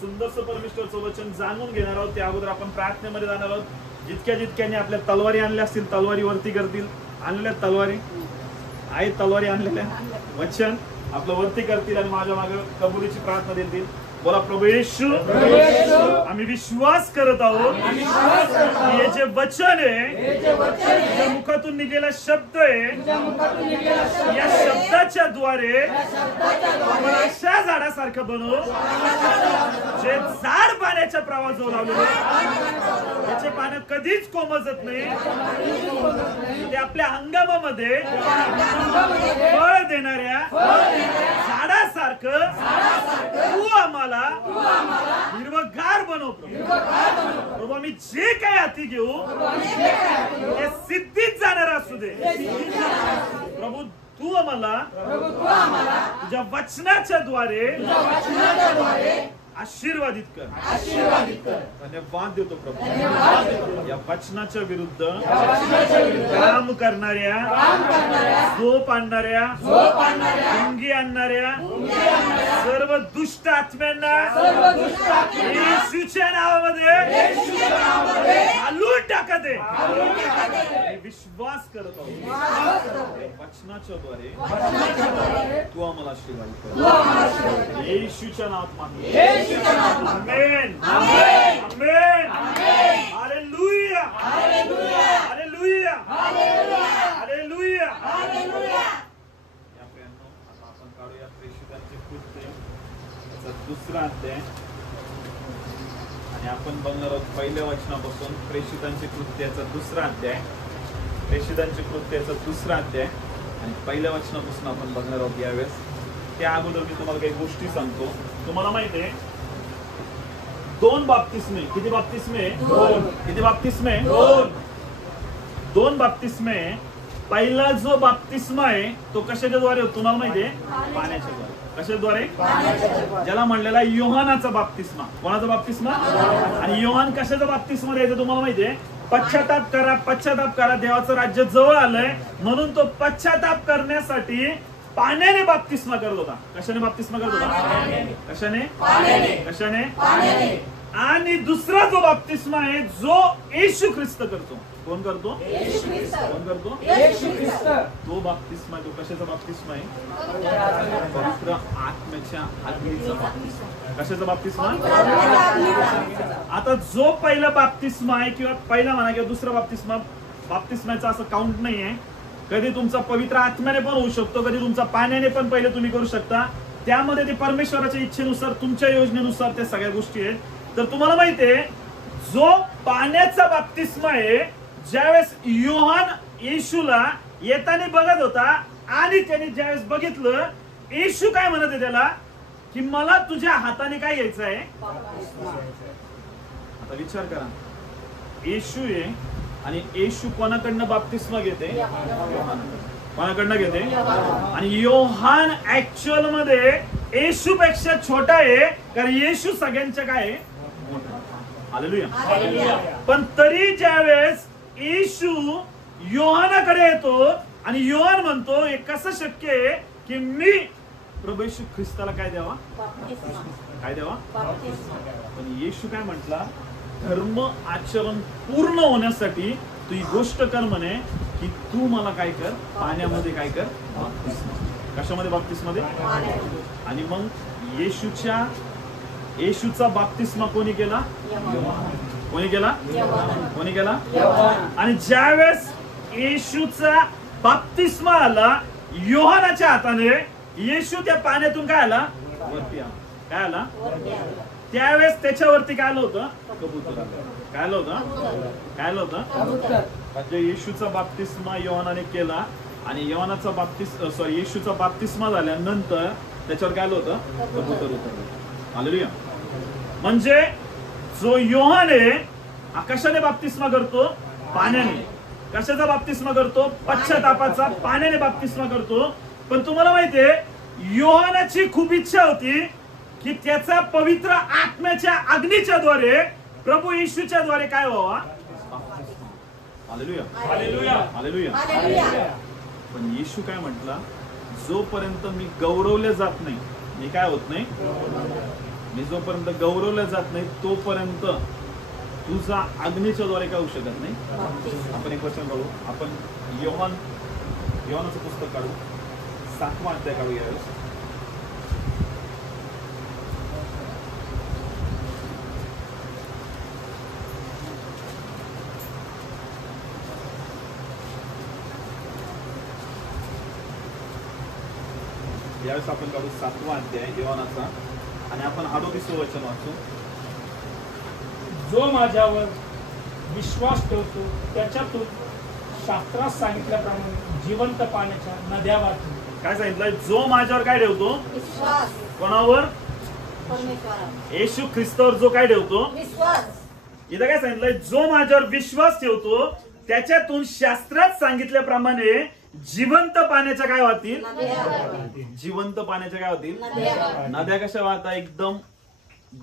सुंदरसं परमेश्वराचं वचन जाणून घेणार आहोत. त्या अगोदर आपण प्रार्थनेमध्ये जाणार आहोत. जितक्याने आपल्या तलवारी आणल्या असतील तलवारी वरती करतील. आणलेल्या तलवारी आहेत, तलवारी आणलेल्या, वचन आपलं वरती करतील आणि माझ्या मागे कबुलीची प्रार्थना देतील. बोला, प्रभू येशू, आम्ही विश्वास करत आहोत की हे जे वचन आहे, तुझ्या मुखातून निघालेला शब्द आहे, या शब्दाच्या द्वारे आम्हाला अशा झाडासारखं बनव जे झाड पाण्याच्या प्रवाहाजवळ लावलेले, त्याचे पानं कधीच कोमजत नाही, ते आपल्या हंगामामध्ये फळ देणाऱ्या झाडासारखं तू आम्हाला हिरवगार बनव प्रभू. आम्ही जे काही हाती घेऊ ते सिद्धीत जाणार असू दे प्रभू. तू आम्हाला तुझ्या वचनाच्या द्वारे आशीर्वादित कर. धन्यवाद देतो प्रभू. या वचनाच्या विरुद्ध काम करणाऱ्या, झोप आणणाऱ्या, मुंगी आणणाऱ्या सर्व दुष्ट आत्म्यांना येशूच्या नावामध्ये घालून टाका दे. विश्वास करत आहोत वचनाच्या द्वारे तू आम्हाला आशीर्वादित कर. येशूच्या नावात मागतो. Amen. Amen. Amen. Hallelujah. Hallelujah. Hallelujah. Hallelujah. Hallelujah. या प्रियांनो, आता आपण काढूया प्रेषितांचे कृत्य याचा दुसरा अध्याय आणि आपण बघणार आहोत पहिल्या वचनापासून प्रेषितांचे कृत्याचा दुसरा अध्याय. प्रेषितांचे कृत्याचा दुसरा अध्याय आणि पहिल्या वचनापासून आपण बघणार आहोत यावेळेस. त्या अगोदर मी तुम्हाला काही गोष्टी सांगतो. तुम्हाला माहिती आहे, दोन बाप्तिस्मे. किती बाप्तिस्मे? किती बाप्तिस्मे? दोन बाप्तिस्मे. पहिला जो बाप्तिस्मा आहे तो कशाच्या द्वारे होतो तुम्हाला माहिती आहे? पाण्याच्या द्वारे. कशाद्वारे? ज्याला म्हणलेला योहानाचा बाप्तिस्मा. कोणाचा बाप्तिस्मा? आणि योहान कशाचा बाप्तिस्मा द्यायचा तुम्हाला माहिती आहे? पश्चाताप करा, पश्चाताप करा, देवाचं राज्य जवळ आलंय म्हणून तो पश्चाताप करण्यासाठी पाण्याने बाप्तिस्मा करत होता. कशाने बाप्तिस्मा करत होता? कशाने? कशाने? आणि दुसरा जो बाप्तिस्मा आहे जो येशू ख्रिस्त करतो. कोण करतो? कोण करतो? तो बाप्तिस्मा, तो कशाचा बाप्तिस्मा आहे? पवित्र आत्म्याच्या अग्नीचा बाप्तिस्मा. कशाचा बाप्तिस्मा? आता जो पहिला बाप्तिस्मा आहे किंवा पहिला म्हणा किंवा दुसरा बाप्तिस्मा, बाप्तिस्माचा असं काउंट नाहीये. कधी तुमचा पवित्र आत्म्याने पण होऊ शकतो, कधी तुमचा पाण्याने पण पहिले तुम्ही करू शकता. त्यामध्ये ते परमेश्वराच्या इच्छेनुसार, तुमच्या योजनेनुसार त्या सगळ्या गोष्टी आहेत. तर तुम्हाला माहितीये, जो पाण्याचा बाप्तिस्मा आहे, ज्यावेळेस योहान येशूला येताना बघत होता आणि त्याने ज्यावेळेस बघितलं, येशू काय म्हणत आहे त्याला की मला तुझ्या हाताने काय घ्यायचं आहे? आता विचार करा, येशू आहे आणि येशू कोणाकडनं बाप्तिस्मा घेते? कोणाकडनं घेते? आणि योहान ऍक्च्युअल मध्ये येशू पेक्षा छोटा आहे, कारण येशू सगळ्यांच्या काय आहे? हालेलुया. पण तरी ज्यावेळेस येशू योहानाकडे येतो आणि योहान म्हणतो हे कसं शक्य आहे की मी प्रभू येशू ख्रिस्ताला काय द्यावा? काय द्यावा? पण येशू काय म्हटला? धर्म आचरण पूर्ण होण्यासाठी तू ही गोष्ट कर म्हणे की तू मला काय कर? पाण्यामध्ये काय कर? कशामध्ये? बाप्तिस्मध्ये. आणि मग येशूचा बाप्तिस्मा कोणी केला? कोणी केला? कोणी केला? आणि ज्यावेळेस येशूचा बाप्तिस्मा आला योहानाच्या हाताने, येशू त्या पाण्यातून काय आला? वरती आला. काय आला? त्यावेळेस त्याच्यावरती काय आलं होतं? कबूतर. काय आलं होतं? काय आलं होतं? म्हणजे येशूचा बाप्तिस्मा योहानाने केला आणि येशूचा बाप्तिस्मा झाल्यानंतर त्याच्यावर काय आलं होतं? कबूतर उतरलं. हालेलुया. म्हणजे जो योहान आहे कशाने बाप्तिस्मा करतो? पाण्याने. कशाचा बाप्तिस्मा करतो? पश्चातापाचा. पाण्याने बाप्तिस्मा करतो. पण तुम्हाला माहितीये, योहानाची खूप इच्छा होती की त्याचा पवित्र आत्म्याच्या अग्नीच्या द्वारे प्रभू येशूच्या द्वारे काय व्हावा? हालेलुया. हालेलुया. हालेलुया. पण येशू काय म्हटला? जोपर्यंत मी गौरवले जात नाही, मी काय होत नाही? मी जोपर्यंत गौरवलं जात नाही तोपर्यंत तुझा अग्नीच्या द्वारे काय होऊ शकत नाही. आपण एक वचन काढू. आपण योहानाचं पुस्तक काढू. 7वा अध्याय काढू यावेळेस. यावेळेस आपण काढू 7वा अध्याय योहानाचा आणि आपण 38 वचन वाचू. जो माझ्यावर विश्वास ठेवतो त्याच्यातून शास्त्रात सांगितल्याप्रमाणे जिवंत पाण्याच्या नद्या वाहतील. काय सांगितलंय? जो माझ्यावर काय ठेवतो? विश्वास. कोणावर? परमेश्वरावर. येशू ख्रिस्तावर जो काय ठेवतो? विश्वास. इथं काय सांगितलंय? जो माझ्यावर विश्वास ठेवतो त्याच्यातून शास्त्रात सांगितल्याप्रमाणे जिवंत पाण्याच्या काय वाहतील? जिवंत पाण्याच्या काय होतील? नद्या कशा वाहतात? एकदम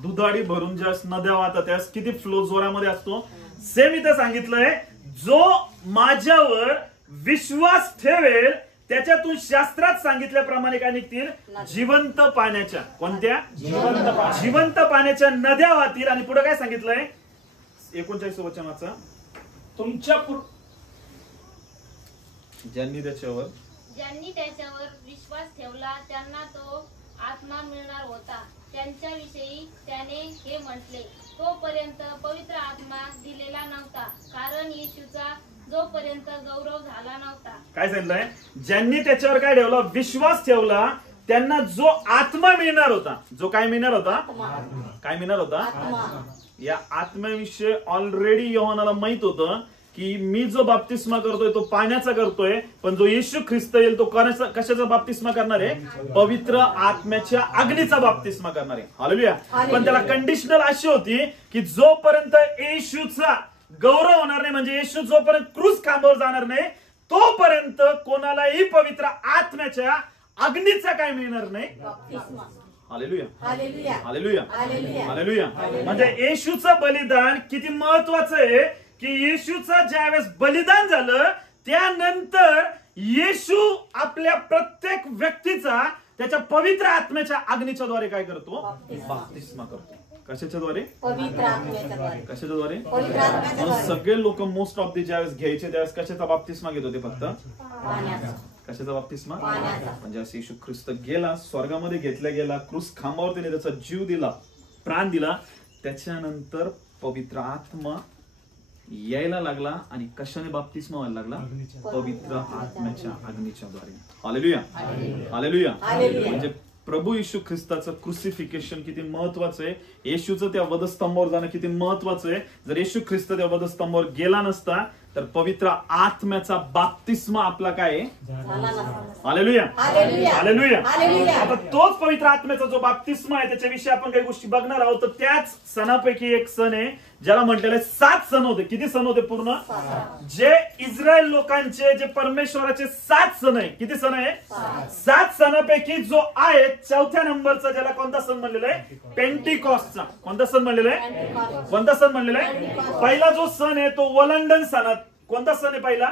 दुधाडी भरून ज्या नद्या वाहतात त्यास किती फ्लो जोरामध्ये असतो. सेम इथं सांगितलंय, जो माझ्यावर विश्वास ठेवेल त्याच्यातून शास्त्रात सांगितल्याप्रमाणे काय निघतील? जिवंत पाण्याच्या. कोणत्या? जिवंत पाण्याच्या नद्या वाहतील. आणि पुढे काय सांगितलंय? 39 वचनाचं. तुमच्या ज्यांनी त्याच्यावर विश्वास ठेवला त्यांना तो आत्मा मिळणार होता. त्यांच्याविषयी त्याने हे म्हटले, तोपर्यंत पवित्र आत्मा दिलेला नव्हता, कारण येशूचा जोपर्यंत गौरव झाला नव्हता. काय सांगितलंय? ज्यांनी त्याच्यावर काय ठेवला? विश्वास ठेवला त्यांना जो आत्मा मिळणार होता. जो काय मिळणार होता? काय मिळणार होता? या आत्म्याविषयी ऑलरेडी योहानाला माहित होतं की मी जो बाप्तिस्मा करतोय तो पाण्याचा करतोय, पण जो येशू ख्रिस्त येईल तो कशाचा बाप्तिस्मा करणार आहे? पवित्र आत्म्याच्या अग्नीचा बाप्तिस्मा करणार आहे. हालेलुया. पण त्याला कंडिशनल अशी होती की जोपर्यंत येशूचा गौरव होणार नाही, म्हणजे येशू जोपर्यंत क्रूस खांबावर जाणार नाही तोपर्यंत कोणालाही पवित्र आत्म्याच्या अग्नीचा काय मिळणार नाही. हालेलुया. हालेलुया. हालेलुया. म्हणजे येशूचं बलिदान किती महत्वाचं आहे की येशूचं ज्यावेळेस बलिदान झालं त्यानंतर येशू आपल्या प्रत्येक व्यक्तीचा त्याच्या पवित्र आत्म्याच्या अग्नीच्या द्वारे काय करतो? बाप्तिस्मा करतो. कशाच्या द्वारे? पवित्र आत्म्याच्या द्वारे. कशाच्या द्वारे? पवित्र आत्म्याच्या द्वारे. सगळे लोक मोस्ट ऑफ द ज्यावेळेस घ्यायचे त्यावेळेस कशाचा बाप्तिस्मा घेत होते? फक्त पाण्याचा. कशाचा बाप्तिस्मा? पाण्याचा. म्हणजे असं येशू ख्रिस्त गेला, स्वर्गामध्ये घेतला गेला, क्रूस खांबावर त्याने त्याचा जीव दिला, प्राण दिला, त्याच्यानंतर पवित्र आत्मा यायला लागला आणि कशाने बाप्तिस्मा व्हायला लागला? पवित्र आत्म्याच्या अग्नीच्या द्वारे. हालेलुया. हालेलुया. म्हणजे प्रभू येशू ख्रिस्ताचं क्रुसिफिकेशन किती महत्वाचं आहे. येशूचं त्या वधस्तंभावर जाणं किती महत्वाचं आहे. जर येशू ख्रिस्त त्या वधस्तंभावर गेला नसता तर पवित्र आत्म्याचा बाप्तिस्मा आपला काय आहे? हालेलुया. हालेलुया. आता तोच पवित्र आत्म्याचा जो बाप्तिस्मा आहे त्याच्याविषयी आपण काही गोष्टी बघणार आहोत. तर त्याच सणापैकी एक सण आहे ज्याला म्हटलेलं आहे 7 सण होते. किती सण होते पूर्ण? जे इस्रायल लोकांचे, जे परमेश्वराचे 7 सण आहे. किती सण आहे? 7 सणापैकी जो आहे 4थ्या नंबरचा, ज्याला कोणता सण म्हणलेला आहे? पेंटिकॉस्टचा. कोणता सण म्हणलेला आहे? कोणता सण म्हणलेला आहे? पहिला जो सण आहे तो वलंडन सणात. कोणता सण आहे पहिला?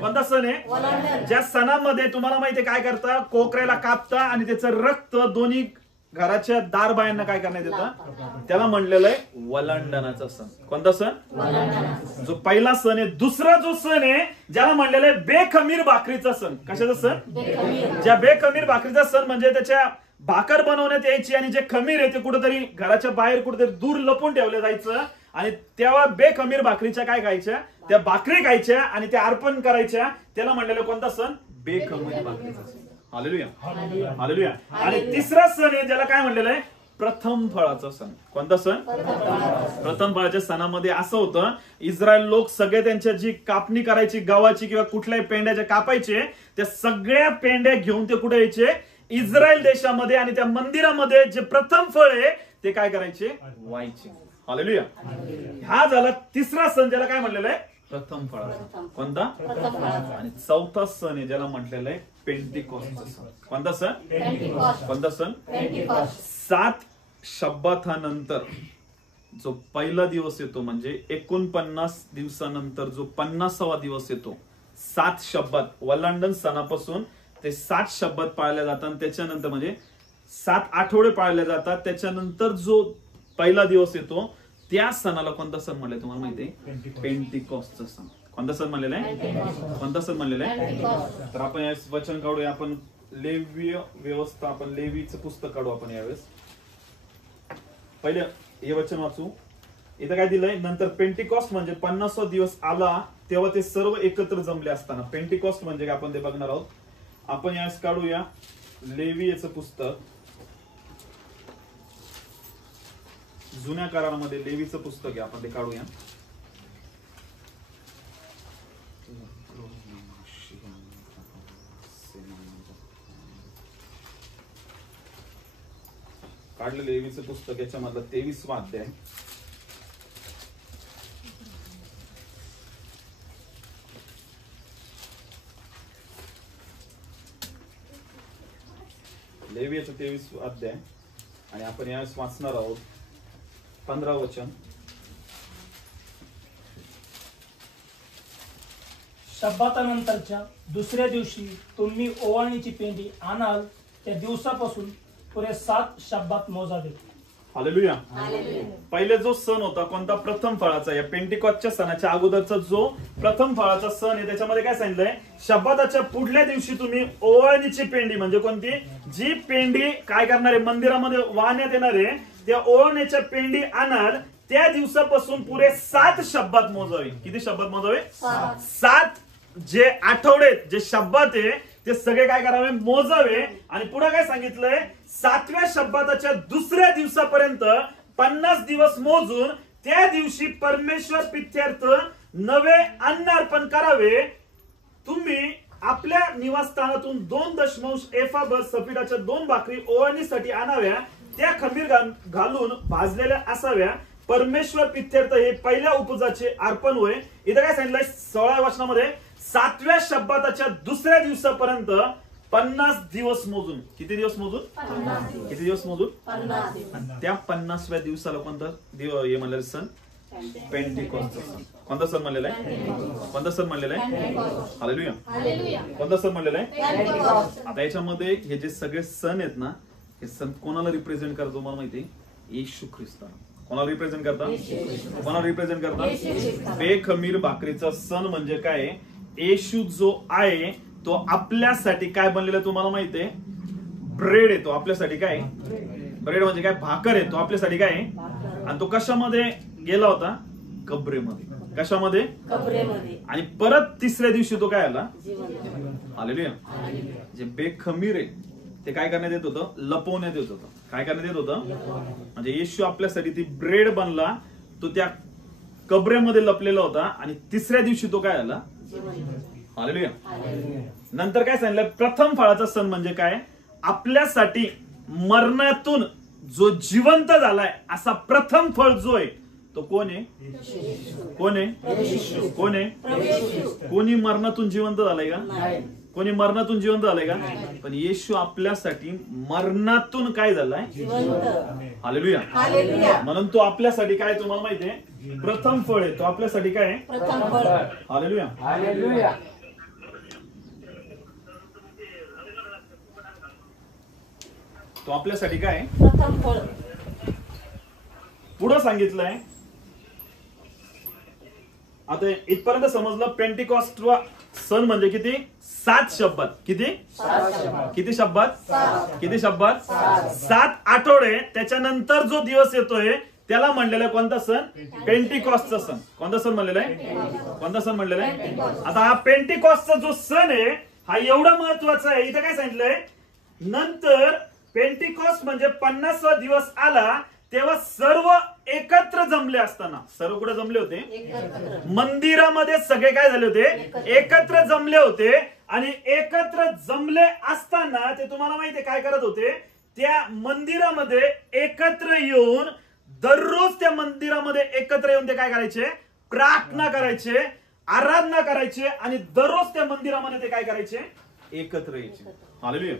कोणता सण आहे? ज्या सणामध्ये तुम्हाला माहिती आहे काय करता? कोकऱ्याला कापता आणि त्याचं रक्त दोन्ही घराच्या दारबायांना काय करण्यात येतं? त्याला म्हणलेलं आहे वलंडनाचा सण. कोणता सण? जो पहिला सण आहे. दुसरा जो सण आहे ज्याला म्हणलेलं आहे बेखमीर भाकरीचा सण. कशाचा सण? ज्या बेखमीर भाकरीचा सण म्हणजे त्याच्या भाकर बनवण्यात यायची आणि जे खमीर आहे ते कुठेतरी घराच्या बाहेर कुठेतरी दूर लपून ठेवलं जायचं आणि तेव्हा बेखमीर भाकरीच्या काय खायच्या? त्या भाकरी खायच्या आणि त्या अर्पण करायच्या. त्याला म्हणलेलं कोणता सण? बेखमीर भाकरीचा सण. हालेलुया. हालेलुया. आणि तिसरा सण आहे ज्याला काय म्हणलेलं आहे? प्रथम फळाचा सण. कोणता सण? प्रथम फळाच्या सणामध्ये असं होतं, इस्रायल लोक सगळे त्यांच्या जी कापणी करायची गव्हाची किंवा कुठल्याही पेंड्याच्या कापायचे, त्या सगळ्या पेंड्या घेऊन ते कुठे यायचे? इस्रायल देशामध्ये, आणि त्या मंदिरामध्ये जे प्रथम फळ आहे ते काय करायचे? व्हायचे. हालेलुया. हा झाला तिसरा सण ज्याला काय म्हणलेलं आहे? प्रथम फळाचा. कोणता? आणि चौथा सण आहे ज्याला म्हटलेलं आहे पेंटिकॉस्टचा सण. कोणता सण? कोणता सण? 7 शब्बातानंतर जो पहिला दिवस येतो, म्हणजे 49 दिवसानंतर जो 50वा दिवस येतो, 7 शब्बात वलंडन सणापासून ते 7 शब्बात पाळल्या जातात. त्याच्यानंतर म्हणजे 7 आठवडे पाळले जातात. त्याच्यानंतर जो पहिला दिवस येतो त्या सणाला कोणता सण म्हणले तुम्हाला माहिती आहे? पेंटिकॉस्टचा सण. कोणता सण म्हणलेला आहे? कोणता सण म्हणलेला आहे? तर आपण यावेळेस वचन काढूया. आपण लेवीय व्यवस्था, आपण लेवीचं पुस्तक काढू आपण यावेळेस. पहिले हे वचन वाचू. इथं काय दिलंय? नंतर पेंटिकॉस्ट म्हणजे 50वा दिवस आला तेव्हा ते सर्व एकत्र जमले असताना. पेंटिकॉस्ट म्हणजे काय आपण ते बघणार आहोत. आपण यावेळेस काढूया लेवीयचं पुस्तक. जुन्या करारामध्ये लेवीचं पुस्तक आहे, आपण ते काढूया. काढलं लेवीचं पुस्तक, याच्यामधलं 23वा अध्याय. लेवीचं 23वा अध्याय आणि आपण यावेळेस वाचणार आहोत 15 वचन. शब्बातानंतरच्या दुसऱ्या दिवशी तुम्ही ओवाळणीची पेंडी आणाल. त्या दिवसापासून पुरे 7 शब्बात मोजावे. हालेलुया. पहिले जो सण होता कोणता? प्रथम फळाचा. या पेंटिकॉस्टच्या सणाच्या अगोदरचा जो प्रथम फळाचा सण आहे त्याच्यामध्ये काय सांगितलंय? शब्बाताच्या पुढल्या दिवशी तुम्ही ओवाळणीची पेंडी म्हणजे कोणती? जी पेंडी काय करणार आहे? मंदिरामध्ये वाहण्यात येणार आहे त्या ओवाळणीच्या पेंडी आणाल. त्या दिवसापासून पुरे 7 शब्बात मोजावे. किती शब्बात मोजावे? 7. जे आठवडे जे शब्बात आहे ते सगळे काय करावे? मोजावे. आणि पुढे काय सांगितलंय? 7व्या शब्बाताच्या दुसऱ्या दिवसापर्यंत 50 दिवस मोजून त्या दिवशी परमेश्वर प्रित्यर्थ नवे अन्न अर्पण करावे. तुम्ही आपल्या निवासस्थानातून 2 एफाभर सफीदाच्या 2 भाकरी ओवाळणीसाठी आणाव्या. त्या खमीर घालून भाजलेल्या असाव्या. परमेश्वर प्रित्यर्थ हे पहिल्या उपजाचे अर्पण होय. इथं काय सांगितलंय 16व्या वचनामध्ये? 7व्या शब्बाताच्या दुसऱ्या दिवसापर्यंत 50 दिवस मोजून. किती दिवस मोजून? किती दिवस मोजून? 50. त्या 50व्या दिवसाला कोणता हे म्हणलेलं सण? पेंटिकॉस्टचा सण. कोणता सण म्हणलेला आहे? कोणता सण म्हणलेला आहे? हालेलुया. कोणता सण म्हणलेला आहे? आता याच्यामध्ये हे जे सगळे सण आहेत ना, हे सण कोणाला रिप्रेझेंट करतो मला माहिती आहे? येशू ख्रिस्ताला. कोणाला रिप्रेझेंट करतात? कोणाला रिप्रेझेंट करतात? बेखमीर भाकरीचा सण म्हणजे काय? येशू जो आहे तो आपल्यासाठी काय बनलेला तुम्हाला माहिती आहे? ब्रेड आहे. तो आपल्यासाठी काय? ब्रेड म्हणजे काय? भाकर आहे. तो आपल्यासाठी काय? आणि तो कशामध्ये गेला होता? कब्रेमध्ये. कशामध्ये? कब्रेमध्ये. आणि परत तिसऱ्या दिवशी तो काय आला? हालेलुया. जे बेखमीर आहे ते काय करण्यात येत होतं? लपवण्यात येत होतं. काय करण्यात येत होतं? म्हणजे येशू आपल्यासाठी ती ब्रेड बनला. तो त्या कब्रेमध्ये लपलेला होता आणि तिसऱ्या दिवशी तो काय आला? हालेलुया. नंतर काय सांगितलं? प्रथम फळाचा सण म्हणजे काय? आपल्यासाठी मरणातून जो जिवंत झालाय असा प्रथम फळ जो आहे तो कोण आहे? कोण आहे? कोण आहे? कोणी मरणातून जिवंत झालाय का? कोणी मरणातून जिवंत झालंय का? पण येशू आपल्यासाठी मरणातून काय झालाय? हालेलुया. म्हणून तो आपल्यासाठी काय तुम्हाला माहितीये? प्रथम फळ आहे. तो आपल्यासाठी काय आहे? प्रथम फळ. हालेलुया. हालेलुया. तो आपल्यासाठी काय आहे? प्रथम फळ. पुढे सांगितलंय. आता इथपर्यंत समजलं पेंटिकॉस्ट सण म्हणजे किती? 7 शब्दात. किती? किती शब्दात? किती शब्दात? 7 आठवडे. त्याच्यानंतर जो दिवस येतोय त्याला म्हणलेला कोणता सण? पेंटिकॉस्टचा सण. कोणता सण म्हणलेला आहे? कोणता सण म्हणलेला आहे? आता हा पेंटिकॉस्टचा जो सण आहे हा एवढा महत्वाचा आहे. इथे काय सांगितलंय? नंतर पेंटिकॉस्ट म्हणजे 50वा दिवस आला तेव्हा सर्व एकत्र जमले असताना. सर्व कुठे जमले होते? मंदिरामध्ये सगळे काय झाले होते? एकत्र जमले होते. आणि एकत्र जमले असताना ते तुम्हाला माहितीये काय करत होते? त्या मंदिरामध्ये एकत्र येऊन दररोज त्या मंदिरामध्ये एकत्र येऊन ते काय करायचे? प्रार्थना करायचे, आराधना करायचे आणि दररोज त्या मंदिरामध्ये ते काय करायचे? एकत्र यायचे. हालेलुया.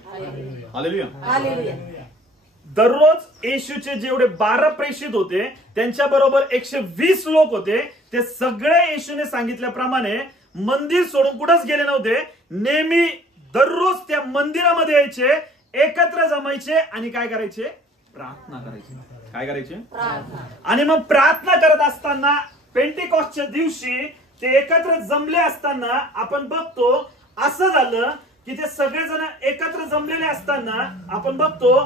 हालेलुया. हालेलुया. दररोज येशूचे जेवढे 12 प्रेषित होते त्यांच्या बरोबर 120 लोक होते. ते सगळे येशूने सांगितल्याप्रमाणे मंदिर सोडून कुठंच गेले नव्हते. नेहमी दररोज त्या मंदिरामध्ये यायचे, एकत्र जमायचे आणि काय करायचे? प्रार्थना करायची. काय करायचे? प्रार्थना. आणि मग प्रार्थना करत असताना पेंटिकॉस्टच्या दिवशी ते एकत्र जमले असताना आपण बघतो असं झालं की ते सगळेजण एकत्र जमलेले असताना आपण बघतो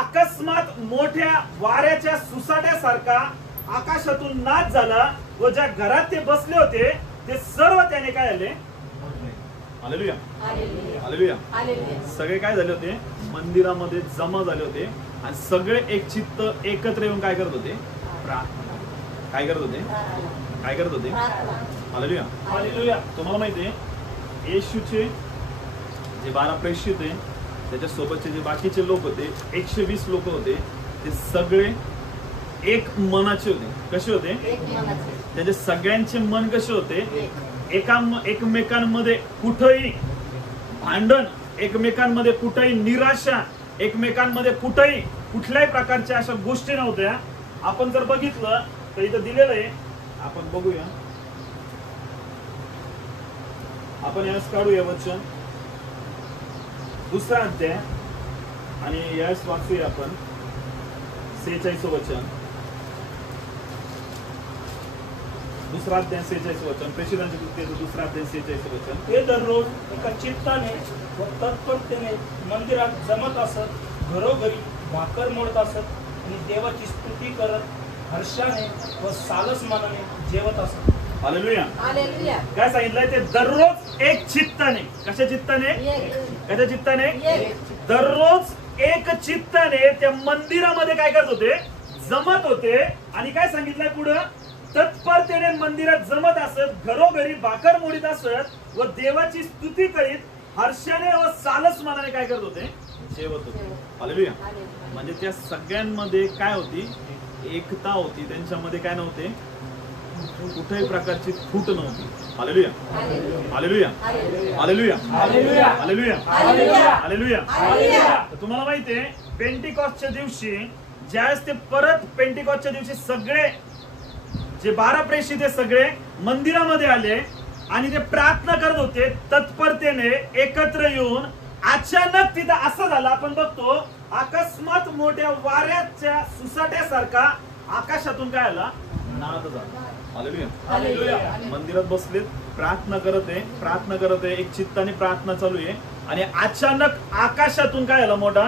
अकस्मात मोठ्या वाऱ्याच्या सुसाट्यासारखा आकाशातून नाद झाला व ज्या घरात ते बसले होते ते सर्व त्याने काय आले? Hallelujah, hallelujah. हालेलुया. हालेलुया. सगळे काय झाले होते? मंदिरामध्ये जमा झाले होते आणि सगळे एक चित्त एकत्र येऊन काय करत होते? प्रार्थना. काय करत होते? प्रार्थना. काय करत होते? प्रार्थना. हालेलुया. हालेलुया. तुम्हाला माहितीये येशूचे जे 12 प्रेषित आहे त्याच्या सोबतचे जे बाकीचे लोक होते 120 लोक होते ते सगळे एक मनाचे होते. कसे होते? एक मनाचे. त्याचे सगळ्यांचे मन कसे होते? एक. एकमेकांमध्ये कुठेही भांडण, एकमेकांमध्ये कुठेही निराशा, एकमेकांमध्ये कुठेही कुठल्याही प्रकारच्या अशा गोष्टी नव्हत्या. आपण जर बघितलं तर इथं दिलेलं आहे, आपण बघूया. आपण यास काढूया वचन 2 अध्याय आणि यास वाचूया आपण 46 वचन. 2 अध्याय 46 वचन. प्रेषितांचे कृत्य 2 अध्याय 46 वचन. ते दररोज एका चित्ताने व तत्परतेने मंदिरात जमत असत, घरोघरी भाकर मोडत असत आणि देवाची स्तुती करत हर्षाने व सालस मनाने जेवत असत. हालेलुया. हालेलुया. काय सांगितलंय? ते दररोज एक चित्ताने. कशा चित्ताने? एक. कशा चित्ताने? एक. दररोज एक चित्ताने त्या मंदिरामध्ये काय करत होते? जमत होते. आणि काय सांगितलंय पुढं? तत्परतेने मंदिरात जमत असत, घरोघरी भाकर मोडीत असत व देवाची स्तुती करीत हर्षाने व सालस मनाने काय करत होते? जेवत होते. हालेलुया. हालेलुया. म्हणजे त्या सगळ्यांमध्ये काय होती? एकता होती. त्यांच्यामध्ये काय नव्हते? कुठल्याही प्रकारची फूट नव्हती. Hallelujah, hallelujah, hallelujah, hallelujah. Hallelujah, hallelujah. Hallelujah. Hallelujah. तर तुम्हाला माहितीये पेंटिकॉस्टच्या दिवशी ज्यावेळेस ते परत पेंटिकॉस्टच्या दिवशी सगळे जे 12 प्रेषित सगळे मंदिरामध्ये आले आणि ते प्रार्थना करत होते तत्परतेने एकत्र येऊन. अचानक तिथं असं झालं, आपण बघतो अकस्मात मोठ्या वाऱ्याच्या सुसाट्यासारखा आकाशातून काय आला? नाद झाला. हालेलुया. हालेलुया. मंदिरात बसलेत, प्रार्थना करत आहे, एक चित्ताने प्रार्थना चालू आहे आणि अचानक आकाशातून काय आला? मोठा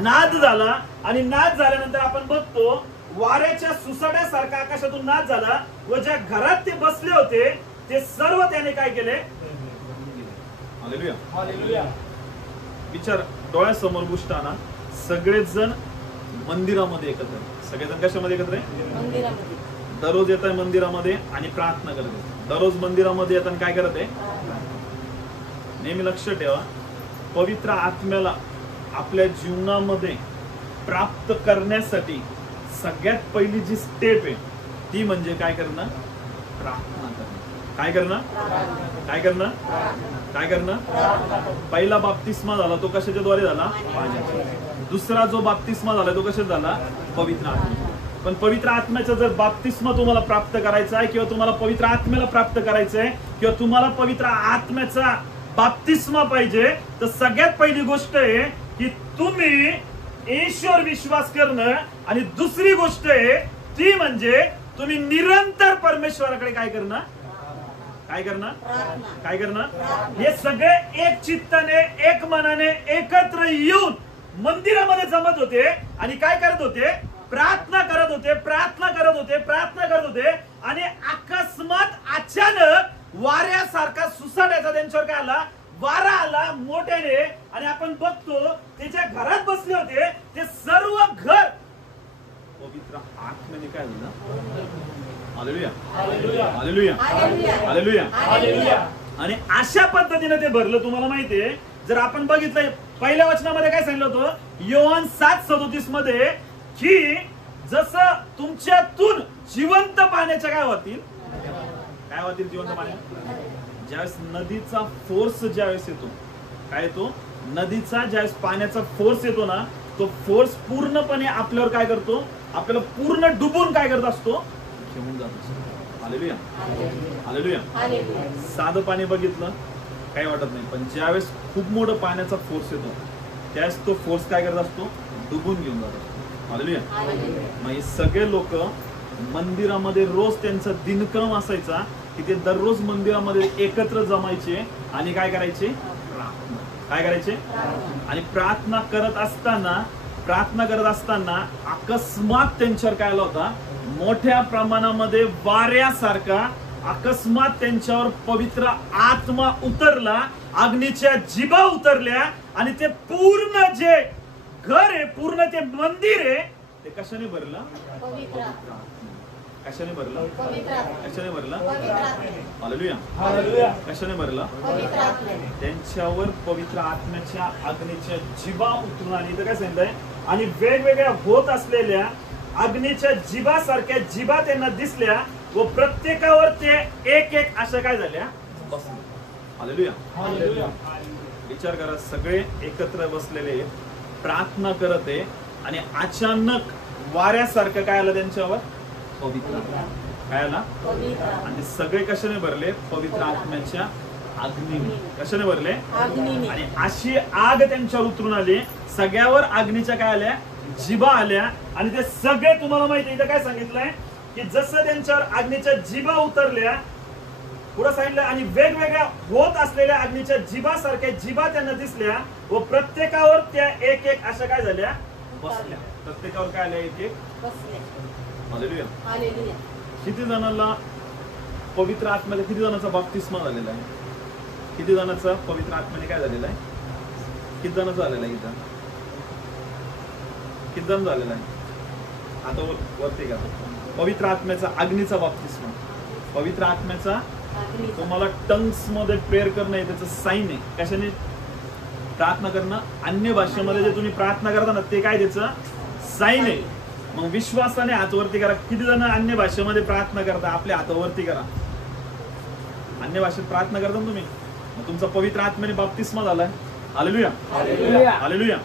नाद झाला. आणि नाद झाल्यानंतर आपण बघतो वाऱ्याच्या सुसाट्यासारखा आकाशातून नाद झाला व ज्या घरात ते बसले होते ते सर्व त्याने काय केले? हालेलुया. हालेलुया. विचार डोळ्यासमोर गोष्ट आणा. सगळेच जण मंदिरामध्ये एकत्र आहे. सगळेजण कशामध्ये एकत्र आहे? मंदिरामध्ये. दररोज येत आहे मंदिरामध्ये आणि प्रार्थना करत आहे. दररोज मंदिरामध्ये येताना काय करत आहे? नेहमी लक्ष ठेवा, पवित्र आत्म्याला आपल्या जीवनामध्ये प्राप्त करण्यासाठी सगळ्यात पहिली जी स्टेप आहे ती म्हणजे काय करणं? प्रार्थना करणं. काय करणं? काय करणं? काय करणं? पहिला बाप्तिस्मा झाला तो कशाच्या झाला? पाण्याच्या. दुसरा जो बाप्तिस्मा झाला तो कशात झाला? पवित्र आत्मा. पण पवित्र आत्म्याचा जर बाप्तिस्मा तुम्हाला प्राप्त करायचा आहे किंवा तुम्हाला पवित्र आत्म्याला प्राप्त करायचं आहे किंवा तुम्हाला पवित्र आत्म्याचा बाप्तिस्मा पाहिजे तर सगळ्यात पहिली गोष्ट आहे की तुम्ही ईश्वर विश्वास करणं आणि दुसरी गोष्ट आहे ती म्हणजे तुम्ही निरंतर परमेश्वराकडे काय करणं? काय करणं? काय करणं? हे सगळे एक चित्ताने एक मनाने एकत्र येऊन मंदिरामध्ये जमत होते आणि काय करत होते? प्रार्थना करत होते, प्रार्थना करत होते, प्रार्थना करत होते. आणि अकस्मात अचानक वाऱ्यासारखा सुसाट्याचा त्यांच्यावर काय आला? वारा आला मोठ्याने. आणि आपण बघतो ते ज्या घरात बसले होते ते सर्व घर पवित्र आत्म्याने काय झालं? Hallelujah, hallelujah. Hallelujah, hallelujah, hallelujah. आणि अशा पद्धतीने ते भरलं. तुम्हाला माहितीये जर आपण बघितलं पहिल्या वचनामध्ये काय सांगितलं होतं? योहान 7:37 मध्ये की जसं तुमच्यातून जिवंत पाण्याच्या काय होतील? काय होतील जिवंत पाण्या? ज्यावेळेस नदीचा फोर्स ज्यावेळेस येतो, काय येतो? नदीचा ज्यावेळेस पाण्याचा फोर्स येतो ना तो फोर्स पूर्णपणे आपल्यावर काय करतो? आपल्याला पूर्ण डुबून काय करत असतो? घेऊन जात असतो. Hallelujah, hallelujah. साधं पाणी बघितलं काही वाटत नाही, पण ज्यावेळेस खूप मोठं पाण्याचा फोर्स येतो त्यास तो फोर्स काय करत असतो, डुबून घेऊन जात असतो. हालेलुया. मग हे सगळे लोक मंदिरामध्ये रोज त्यांचा दिनक्रम असायचा की ते दररोज मंदिरामध्ये एकत्र जमायचे आणि काय करायचे, काय करायचे, आणि प्रार्थना करत असताना अकस्मात त्यांच्यावर काय आला होता, मोठ्या प्रमाणामध्ये वाऱ्यासारखा अकस्मात त्यांच्यावर पवित्र आत्मा उतरला, अग्नीच्या जिभा उतरल्या आणि ते पूर्ण जे घर आहे, पूर्ण ते मंदिर आहे, ते कशाने भरलं, कशाने भरलं, कशाने भरलं, हालेलुया. कशाने भरलं, त्यांच्यावर पवित्र आत्म्याच्या अग्नीच्या जिभा उतरून आली. इथं काय सांगितलंय, आणि वेगवेगळ्या होत असलेल्या अग्नीच्या जिभासारख्या जिभा त्यांना दिसल्या व प्रत्येकावर ते एक एक अशा काय झाल्या, बसल्या. हालेलुया. विचार करा, सगळे एकत्र बसलेले प्रार्थना करत आहे आणि अचानक वाऱ्यासारखं काय आलं त्यांच्यावर, पवित्र काय आला, आणि सगळे कशाने भरले, पवित्र आत्म्याच्या अग्नीने. कशाने भरले, आणि अशी आग त्यांच्यावर उतरून आली, सगळ्यावर अग्नीच्या काय आल्या, जिभा आल्या. आणि ते सगळे, तुम्हाला माहिती इथं काय सांगितलंय की जसं त्यांच्यावर अग्नीच्या जिभा उतरल्या, पुढे सांगितलं, आणि वेगवेगळ्या होत असलेल्या अग्नीच्या जिभासारख्या जिभा त्यांना दिसल्या व प्रत्येकावर त्या एक एक अशा काय झाल्या, बसल्या. प्रत्येकावर काय आल्या, एक एक बसल्या. हालेलुया. किती जणांना पवित्र आत्म्याने, किती जणांचा बाप्तिस्मा झालेला आहे, किती जणांचा पवित्र आत्म्याने काय झालेला आहे, किती जणांचा झालेला आहे, किती जण झालेला आहे. आता वरती का पवित्र आत्म्याचा अग्नीचा बाप्तिस्मा, पवित्र आत्म्याचा, तुम्हाला टंग्स मध्ये प्रेयर करणं आहे, त्याचं साईन आहे. कशाने प्रार्थना करणं, अन्य भाषेमध्ये जे तुम्ही प्रार्थना करता ना, ते काय त्याचं साईन आहे. मग विश्वासाने हात वरती करा. किती जण अन्य भाषेमध्ये प्रार्थना करता, आपल्या हात वरती करा. अन्य भाषेत प्रार्थना करता तुम्ही, मग तुमचा पवित्र आत्म्याने बाप्तिस्मा झालाय. हालेलुया. हालेलुया.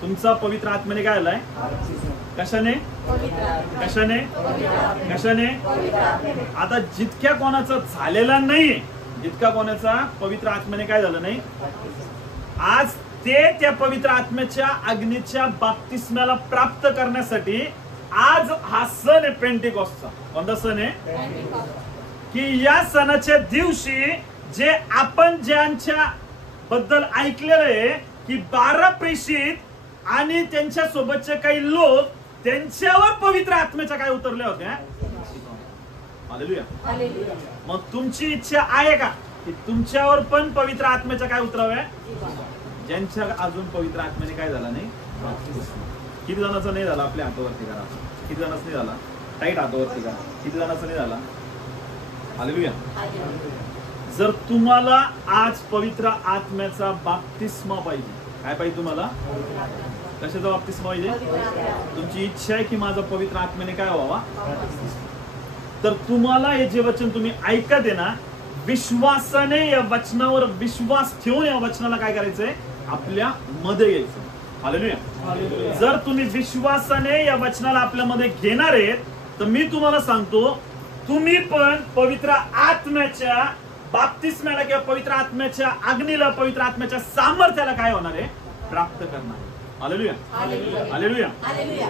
तुमचा पवित्र आत्म्याने काय झालाय, कशाने, कशाने, कशाने. आता जितक्या कोणाचा झालेला नाहीये, जितका कोणाचा पवित्र आत्म्याने काय झालं नाही, आज ते त्या पवित्र आत्म्याच्या अग्नीच्या बाप्तिस्म्याला प्राप्त करण्यासाठी आज हा सण आहे पेंटिकॉस्टचा. कोणता सण आहे, की या सणाच्या दिवशी जे आपण ज्यांच्या बद्दल ऐकलेलं आहे की 12 प्रेषित आणि त्यांच्या सोबतचे काही लोक, त्यांच्यावर पवित्र आत्म्याच्या काय उतरल्या होत्या. हालेलुया. मग तुमची इच्छा आहे का की तुमच्यावर पण पवित्र आत्म्याच्या काय उतराव्या, ज्यांच्या अजून पवित्र आत्म्याने काय झाला नाही, किती जणांचा नाही झाला, आपल्या हातावरती करा. किती जणांचा नाही झाला, टाईट हातावरती करा. किती जणांचा नाही झाला. हालेलुया. जर तुम्हाला आज पवित्र आत्म्याचा बाप्तिस्मा पाहिजे, काय पाहिजे तुम्हाला, कशाचा बाप्तिस्मा पाहिजे, तुमची इच्छा आहे की माझा पवित्र आत्म्याने काय व्हावा, तर तुम्हाला हे जे वचन तुम्ही ऐकत आहे ना, विश्वासाने या वचनावर विश्वास ठेवून या वचनाला काय करायचंय, आपल्या मध्ये घ्यायचं. हालेलुया. जर तुम्ही विश्वासाने या वचनाला आपल्या मध्ये घेणार आहेत, तर मी तुम्हाला सांगतो, तुम्ही पण पवित्र आत्म्याच्या बाप्तिस्म्याला किंवा पवित्र आत्म्याच्या अग्नीला, पवित्र आत्म्याच्या सामर्थ्याला काय होणार आहे, प्राप्त करणार आहे. हालेलुया. हालेलुया.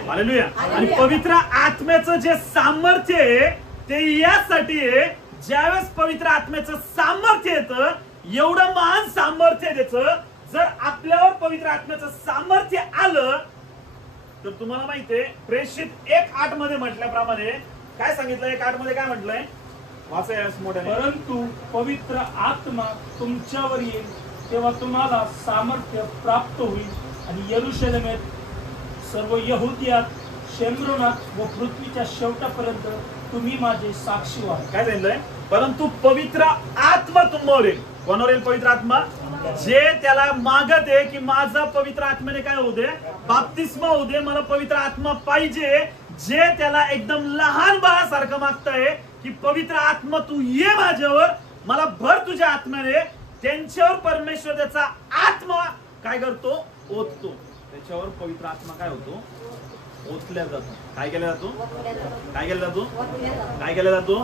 हालेलुया. आणि पवित्र आत्म्याचं जे सामर्थ्य आहे ते यासाठी आहे, ज्यावेळेस पवित्र आत्म्याचं सामर्थ्य येतं, एवढं महान सामर्थ्य त्याचं, जर आपल्यावर पवित्र आत्म्याचं सामर्थ्य आलं तर तुम्हाला माहितीये, प्रेषित 1:8 मध्ये म्हटल्याप्रमाणे काय सांगितलं, 1:8 मध्ये काय म्हटलंय, वाचा यास मोठ्याने. परंतु पवित्र आत्मा तुमच्यावर येईल, तेव्हा तुम्हाला सामर्थ्य प्राप्त होईल आणि यरूशलेमेत, सर्व यहुदियात, शेमरोनात व पृथ्वीच्या शेवटापर्यंत तुम्ही माझे साक्षी व्हा. काय सांगितलंय, परंतु पवित्र आत्मा तुम्हावर येईल. कोणावर येईल पवित्र आत्मा, जे त्याला मागत आहे की माझा पवित्र आत्म्याने काय होऊ दे, बाप्तिस्मा होऊ दे, मला पवित्र आत्मा पाहिजे, जे त्याला एकदम लहान बाळासारखं मागताय की पवित्र आत्मा तू ये माझ्यावर, मला भर तुझ्या आत्म्याने, त्यांच्यावर परमेश्वर त्याचा आत्मा काय करतो, ओततो. त्याच्यावर पवित्र आत्मा काय होतो, ओतल्या जातो. काय केला जातो? काय केला जातो? काय केला जातो?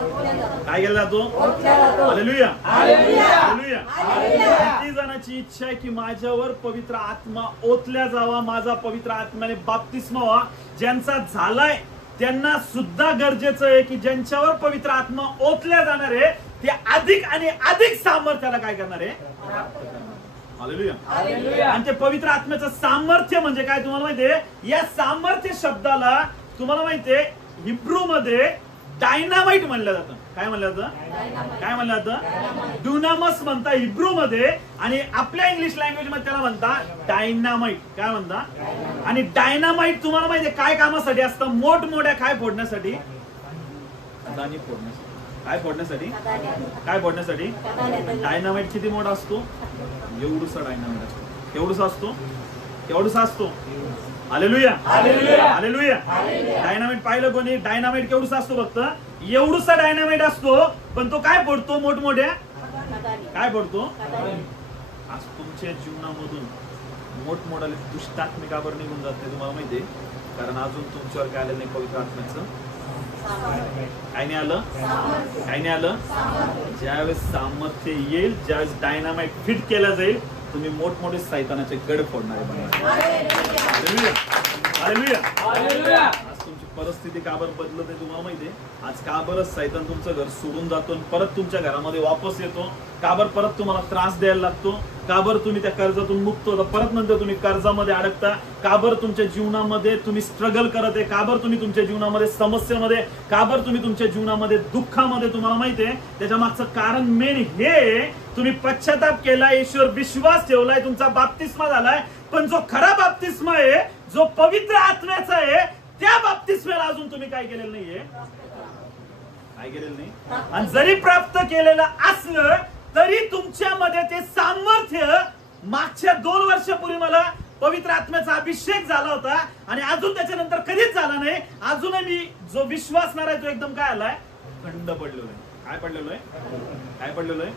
काय केला जातो? Hallelujah, hallelujah. किती जणांची इच्छा आहे की माझ्यावर पवित्र आत्मा ओतल्या जावा, माझा पवित्र आत्म्याने बाप्तिस्मा व्हावा. ज्यांचा झालाय त्यांना सुद्धा गरजेचं आहे की ज्यांच्यावर पवित्र आत्मा ओतल्या जाणार आहे ते अधिक आणि अधिक सामर्थ्याला काय करणार आहे? हालेलुया. आणि ते पवित्र आत्म्याचं सामर्थ्य म्हणजे काय तुम्हाला माहितीये? या सामर्थ्य शब्दाला तुम्हाला माहितीये हिब्रू मध्ये डायनामाइट म्हणलं जातं. काय म्हणलं जातं? काय म्हणलं जातं? डुनामस म्हणता हिब्रू मध्ये, आणि आपल्या इंग्लिश लँग्वेज मध्ये त्याला म्हणता डायनामाइट. काय म्हणता? आणि डायनामाइट तुम्हाला माहितीये काय कामासाठी असतं? मोठमोठ्या काय फोडण्यासाठी? दाणी फोडण्यासाठी. काय फोडण्यासाठी? काय फोडण्यासाठी? डायनामाइट किती मोठा असतो? एवढूसा डायनामाइट असतो. केवढूसा असतो? केवढूसा असतो? Hallelujah, hallelujah. डायनामाइट पाहिलं कोणी? डायनामाइट केवढूसा असतो? फक्त एवढूसा डायनामाइट असतो, पण तो काय फोडतो? मोठमोठ्या काय फोडतो? आज तुमच्या जीवनामधून मोठमोठाले दुष्टात्मे का बरं निघून जात नाही तुम्हाला माहितीये? कारण अजून तुमच्यावर काय आलं नाही पवित्र आत्म्याचं. काय नाही आलं? काय नाही आलं? ज्यावेळेस सामर्थ्य येईल, ज्यावेळेस डायनामाइट फिट केला जाईल, तुम्ही मोठमोठे सैतानाचे गड फोडणारे बनणार. आज तुमची परिस्थिती का बरं बदलत आहे तुम्हाला माहितीये? आज का बरं सैतान तुमचं घर सोडून जातो आणि परत तुमच्या घरामध्ये वापस येतो? का बरं परत तुम्हाला त्रास द्यायला लागतो? का बरं तुम्ही त्या कर्जातून मुक्त होता, परत नंतर तुम्ही कर्जामध्ये अडकता? का बरं तुमच्या जीवनामध्ये तुम्ही स्ट्रगल करत आहे? का बरं तुम्ही तुमच्या जीवनामध्ये समस्येमध्ये? का बरं तुम्ही तुमच्या जीवनामध्ये दुःखामध्ये? तुम्हाला माहितीये त्याच्या मागचं कारण मेन हे, तुम्ही पश्चाताप केलाय, ईश्वर विश्वास ठेवलाय, तुमचा बाप्तिस्मा झालाय, पण जो खरा बाप्तिस्मा आहे, जो पवित्र आत्म्याचा आहे, त्या बाप्तिस्म्याला अजून तुम्ही काय केलेलं नाहीये? काय केलेलं नाही. आणि जरी प्राप्त केलेलं असलं तरी तुमच्यामध्ये ते सामर्थ्य, मागच्या 2 वर्षापूर्वी मला पवित्र आत्म्याचा अभिषेक झाला होता आणि अजून त्याच्यानंतर कधीच झाला नाही. अजूनही मी जो विश्वासणार आहे तो एकदम काय आलाय? थंड पडलेलो आहे. काय पडलेलो आहे? काय पडलेलो आहे?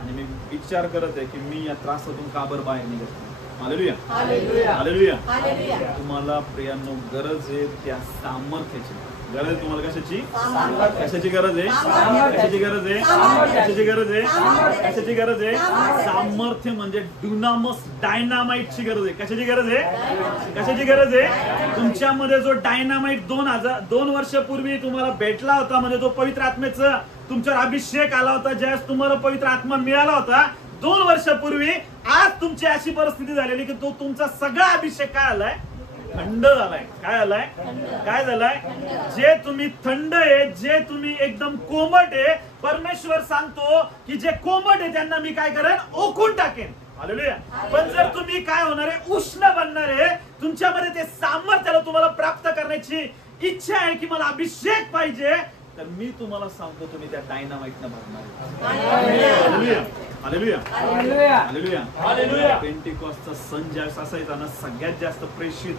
आणि मी विचार करत आहे की मी या त्रासातून का बरं बाहेर निघत नाही. Hallelujah, hallelujah. तुम्हाला प्रियांनो गरज आहे त्या सामर्थ्याची. गरज आहे तुम्हाला कशाची? कशाची गरज आहे? कशाची गरज आहे? कशाची गरज आहे? कशाची गरज आहे? सामर्थ्य म्हणजे डुनामस, डायनामाइटची गरज आहे. कशाची गरज आहे? कशाची गरज आहे? तुमच्यामध्ये जो डायनामाइट 2 वर्षापूर्वी तुम्हाला भेटला होता, म्हणजे तो पवित्र आत्म्याचा तुमच्यावर अभिषेक आला होता, ज्यावेळेस तुम्हाला पवित्र आत्मा मिळाला होता 2 वर्षापूर्वी, आज तुमची अशी परिस्थिती झालेली की तो तुमचा सगळा अभिषेक काय आलाय? थंड झालाय. काय आलाय? काय झालाय? जे तुम्ही थंड आहे, जे तुम्ही एकदम कोमट आहे, परमेश्वर सांगतो की जे कोमट आहे त्यांना मी काय करेन? ओकून टाकेन. हालेलुया. पण जर तुम्ही काय होणार आहे? उष्ण बनणार आहे. तुमच्यामध्ये ते सामर्थ्याला तुम्हाला प्राप्त करण्याची इच्छा आहे की मला अभिषेक पाहिजे, तर मी तुम्हाला सांगतो तुम्ही त्या डायनामाइटनं भरणार आहे. Hallelujah, hallelujah, hallelujah, hallelujah. पेंटिकॉस्टचा सण ज्यावेळेस असायचा ना, सगळ्यात जास्त प्रेषित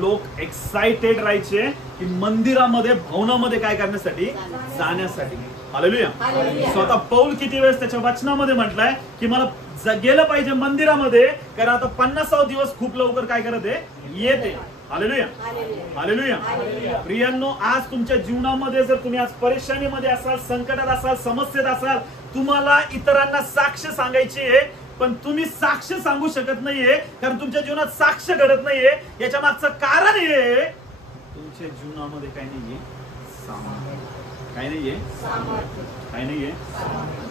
लोक एक्साइटेड राहायचे की मंदिरामध्ये, भवनामध्ये काय करण्यासाठी? जाण्यासाठी. हालेलुया. स्वतः पौल किती वेळेस त्याच्या वचनामध्ये म्हटलंय की मला गेलं पाहिजे मंदिरामध्ये, कारण आता 50वा दिवस खूप लवकर काय करत आहे? येते. Hallelujah, hallelujah. प्रियांनो, आज तुमच्या जीवनामध्ये जर तुम्ही आज परेशानीमध्ये असाल, संकटात असाल, समस्येत असाल, तुम्हाला इतरांना साक्ष सांगायची आहे, पण तुम्ही साक्ष सांगू शकत नाहीये कारण तुमच्या जीवनात साक्ष घडत नाहीये. याच्या मागचं कारण हे, तुमच्या जीवनामध्ये काय नाहीये? सामर्थ्य. काय नाहीये? काय नाहीये?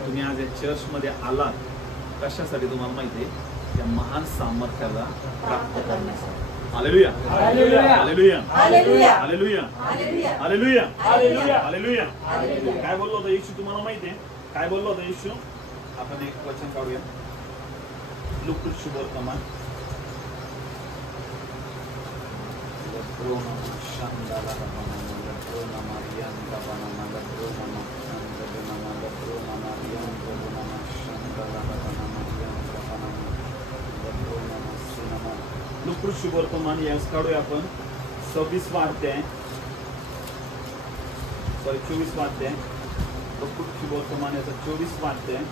तुम्ही आज या चर्च मध्ये आलात कशासाठी तुम्हाला माहितीये? त्या महान सामर्थ्याला प्राप्त करण्यासाठी. Hallelujah, hallelujah, hallelujah, hallelujah, hallelujah, hallelujah. काय बोललो होता येशू तुम्हाला माहितीये? काय बोललो होता येशू? आपण एक वचन काढूया. लुकास शुभवर्तमान लुकास शुभवर्तमान यास काढूया आपण. 26 अध्याय, 24 अध्याय. लुकास शुभवर्तमान याचा 24 अध्याय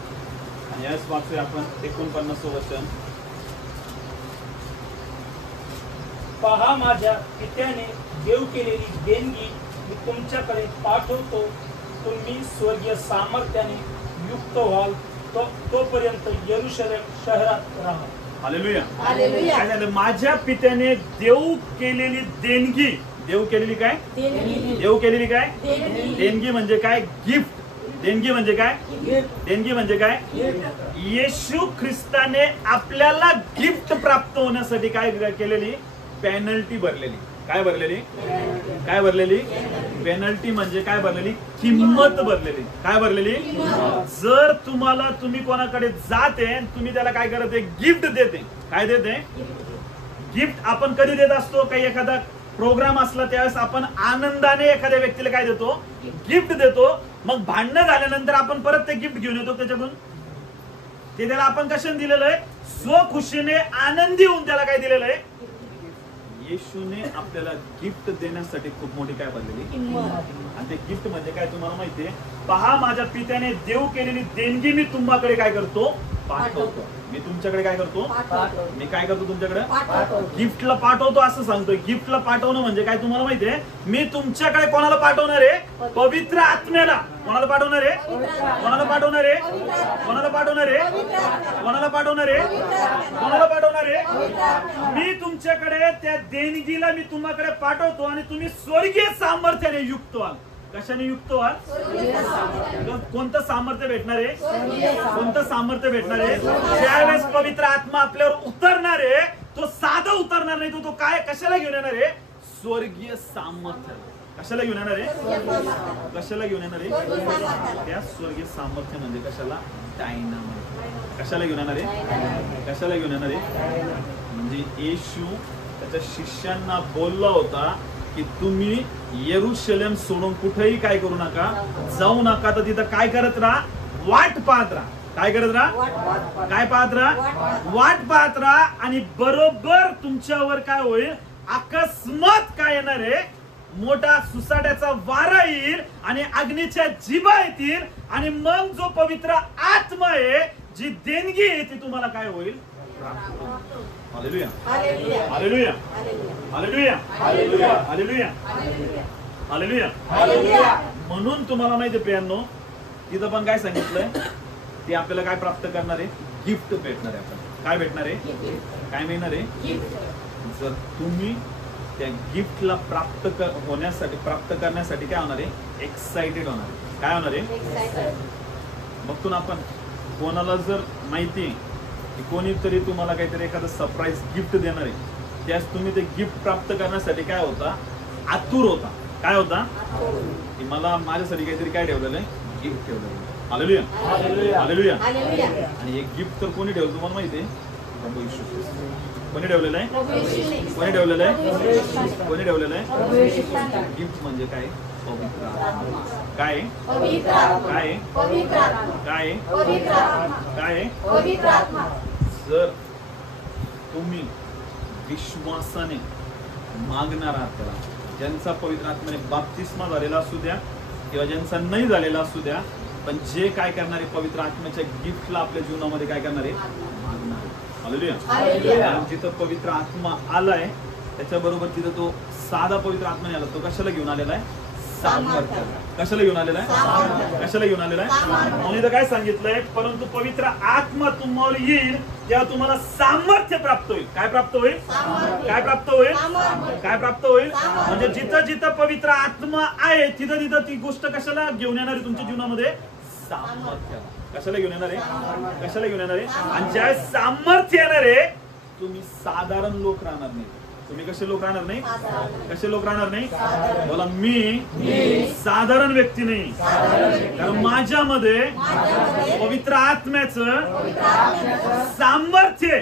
आणि यास वाचूया आपण 49 वचन. पहा माझ्या पित्याने देव केलेली देणगी मी तुमच्याकडे पाठवतो. तुम्ही स्वर्गीय सामर्थ्याने युक्त व्हाल. तोपर्यंत यरूशलेम शहरात राहा. हालेलुया. हालेलुया. काय झालं? माझ्या पित्याने देव केलेली देणगी. देव केलेली काय? देणगी. देव केलेली काय? देणगी. देणगी म्हणजे काय? गिफ्ट. देणगी म्हणजे काय? देणगी म्हणजे काय? येशू ख्रिस्ताने आपल्याला गिफ्ट प्राप्त होण्यासाठी काय केलेली? पेनल्टी भरलेली. काय भरलेली? काय भरलेली? पेनल्टी म्हणजे काय भरलेली? किंमत भरलेली. काय भरलेली? जर तुम्ही कोणाकडे जाते तुम्ही त्याला काय करते? गिफ्ट देते. काय देते? गिफ्ट आपण कधी देत असतो? काही एखादा प्रोग्राम असला त्यावेळेस आपण आनंदाने एखाद्या व्यक्तीला काय देतो? गिफ्ट देतो. मग भांडणं झाल्यानंतर आपण परत ते गिफ्ट घेऊन येतो त्याच्याकडून. ते त्याला आपण कशाने दिलेलं आहे? स्वखुशीने आनंदी होऊन त्याला काय दिलेलं आहे? येशूने आपल्याला गिफ्ट देण्यासाठी खूप मोठी काय भरलेली. आणि ते गिफ्ट म्हणजे काय तुम्हाला माहितीये? पहा माझ्या पित्याने देव केलेली देणगी मी तुम्हाकडे काय करतो? पाठवतो. मी तुमच्याकडे काय करतो? मी काय करतो तुमच्याकडे? गिफ्टला पाठवतो असं सांगतोय. गिफ्टला पाठवणं म्हणजे काय तुम्हाला माहितीये? मी तुमच्याकडे कोणाला पाठवणार आहे? पवित्र आत्म्याला. कोणाला पाठवणार आहे? कोणाला पाठवणार आहे? कोणाला पाठवणार आहे? कोणाला पाठवणार आहे? कोणाला पाठवणार आहे? मी तुमच्याकडे त्या देणगीला मी तुम्हाकडे पाठवतो आणि तुम्ही स्वर्गीय सामर्थ्याने युक्त व्हाल. कशाने युक्त व्हाल? कोणतं सामर्थ्य भेटणार आहे? कोणतं सामर्थ्य भेटणार आहे? ज्यावेळेस पवित्र आत्मा आपल्यावर उतरणार आहे तो साधा उतरणार नाही. तो काय कशाला घेऊन येणार आहे? स्वर्गीय सामर्थ्य. कशाला घेऊन येणार आहे? कशाला घेऊन येणार आहे? त्या स्वर्गीय सामर्थ्य म्हणजे कशाला? डायनामाइट. कशाला घेऊन येणार आहे? कशाला घेऊन येणार आहे? म्हणजे येशू त्याच्या शिष्यांना बोलला होता की तुम्ही यरूशलेम सोडून कुठेही काय करू नका, जाऊ नका. तर तिथं काय करत राहा? वाट पाहत राहा. काय करत राहा? काय पाहत राहा? वाट पाहत राहा. आणि बरोबर तुमच्यावर काय होईल? अकस्मात काय येणार आहे? मोठा सुसाट्याचा वारा येईल आणि अग्नीच्या जिभा येतील आणि मग जो पवित्र आत्मा आहे, जी देणगी आहे, ती तुम्हाला काय होईल? Hallelujah. Hallelujah. Hallelujah. Hallelujah. Hallelujah. म्हणून तुम्हाला माहिती आहे प्रियांनो, तिथं पण काय सांगितलंय? ते आपल्याला काय प्राप्त करणार आहे? गिफ्ट भेटणार आहे. आपल्याला काय भेटणार आहे? काय मिळणार आहे? जर तुम्ही त्या गिफ्टला प्राप्त करण्यासाठी काय होणार आहे? एक्साइटेड होणार आहे. काय होणार आहे? बघतो ना आपण, कोणाला जर माहिती की कोणीतरी तुम्हाला काहीतरी एखादं सरप्राईज गिफ्ट देणार आहे, त्यास तुम्ही ते गिफ्ट प्राप्त करण्यासाठी काय होता? आतुर होता. काय होता? की मला माझ्यासाठी काहीतरी काय ठेवलेलं आहे? गिफ्ट ठेवलेलं आहे. हालेलुया. हालेलुया. आणि हे गिफ्ट तर कोणी ठेवलं तुम्हाला माहिती आहे? प्रभू येशू ख्रिस्त. कोणी ठेवलेलं आहे? कोणी ठेवलेलं आहे? कोणी ठेवलेलं आहे? गिफ्ट म्हणजे काय? पवित्र आत्मा. काय? काय? काय? काय? जर तुम्ही विश्वासाने मागणार आहात त्याला, ज्यांचा पवित्र आत्म्याने बाप्तिस्मा झालेला असू द्या किंवा ज्यांचा नाही झालेला असू द्या, पण जे काय करणारे पवित्र आत्म्याच्या गिफ्टला आपल्या जीवनामध्ये काय करणारे? मागणार. हालेलुया. जिथं पवित्र आत्मा आलाय त्याच्याबरोबर तिथं तो साधा पवित्र आत्मा नाही आला. तो कशाला घेऊन आलेला आहे? सामर्थ्य. कशाला घेऊन आलेला आहे? कशाला घेऊन आलेला आहे? म्हणून इथं काय सांगितलंय? परंतु पवित्र आत्मा तुम्हाला येईल तेव्हा तुम्हाला सामर्थ्य प्राप्त होईल. काय प्राप्त होईल? काय प्राप्त होईल? काय प्राप्त होईल? म्हणजे जिथं जिथं पवित्र आत्मा आहे तिथं तिथं ती गोष्ट कशाला घेऊन येणार आहे तुमच्या जीवनामध्ये? सामर्थ्य. कशाला घेऊन येणार आहे? कशाला घेऊन येणार आहे? आणि ज्या सामर्थ्य येणार आहे तुम्ही साधारण लोक राहणार नाही. तुम्ही कसे लोक राहणार नाही? कसे लोक राहणार नाही? बोला, मी साधारण व्यक्ती नाही. कारण माझ्यामध्ये पवित्र आत्म्याचं सामर्थ्य.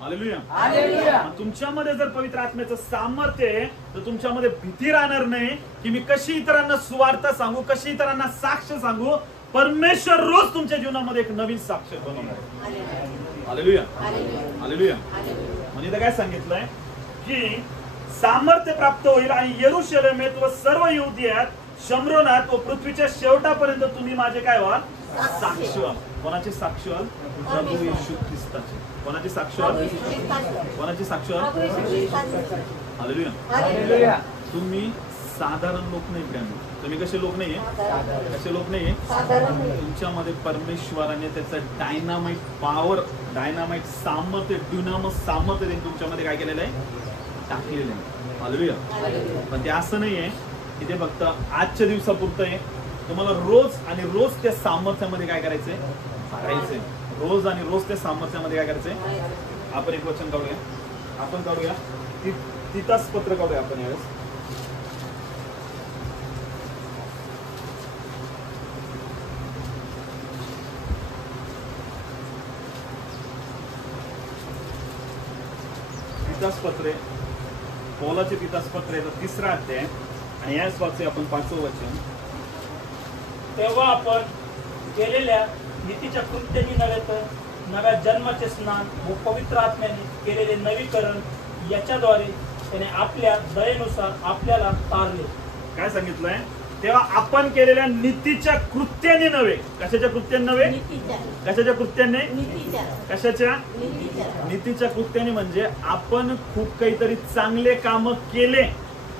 हालेलुया. तुमच्यामध्ये जर पवित्र आत्म्याचं सामर्थ्य आहे तर तुमच्यामध्ये भीती राहणार नाही की मी कशी इतरांना सुवार्ता सांगू, कशी इतरांना साक्ष सांगू. परमेश्वर रोज तुमच्या जीवनामध्ये एक नवीन साक्ष बनवणार. हालेलुया. हालेलुया. म्हणजे इथं काय सांगितलंय की सामर्थ्य प्राप्त होईल आणि यरूशलेमेत व सर्व यहुदियात शंभरोनात व पृथ्वीच्या शेवटापर्यंत तुम्ही माझे काय व्हाल? साक्षी व्हाल. कोणाचे साक्षी व्हाल? प्रभू येशू ख्रिस्ताचे. कोणाचे साक्षी व्हाल? कोणाचे साक्षी व्हाल? हालेलुया. तुम्ही साधारण लोक नाही प्रेम. तुम्ही कसे लोक नाहीये? कसे लोक नाहीये? तुमच्यामध्ये परमेश्वराने त्याचं डायनामाइट पॉवर, डायनामाइट सामर्थ्य, ड्युनामस सामर्थ्य त्यांनी तुमच्यामध्ये काय केलेलं आहे? टाकलेलं आहे. हालेलुया. पण ते असं नाहीये की ते फक्त आजच्या दिवसापुरतं आहे. तुम्हाला रोज आणि रोज त्या सामर्थ्यामध्ये काय करायचंय? राहायचंय. रोज आणि रोज त्या सामर्थ्यामध्ये काय करायचंय? आपण एक वचन काढूया. आपण काढूया तितास पत्र काढूया आपण यावेळेस. तितासपत्रे, पौलाचे तितासपत्रे 3रा अध्याय आणि याच वाचे आपण 5वं वचन. तेव्हा आपण केलेल्या नीतीच्या कृत्याने नव्हे तर नव्या जन्माचे स्नान व पवित्र आत्म्याने केलेले नवीकरण याच्याद्वारे त्याने आपल्या दयेनुसार आपल्याला तारले. काय सांगितलंय? तेव्हा आपण केलेल्या नीतीच्या कृत्याने नव्हे. कशाच्या कृत्याने नव्हे? कशाच्या कृत्याने? कशाच्या? नीतीच्या कृत्याने म्हणजे आपण खूप काहीतरी चांगले काम केले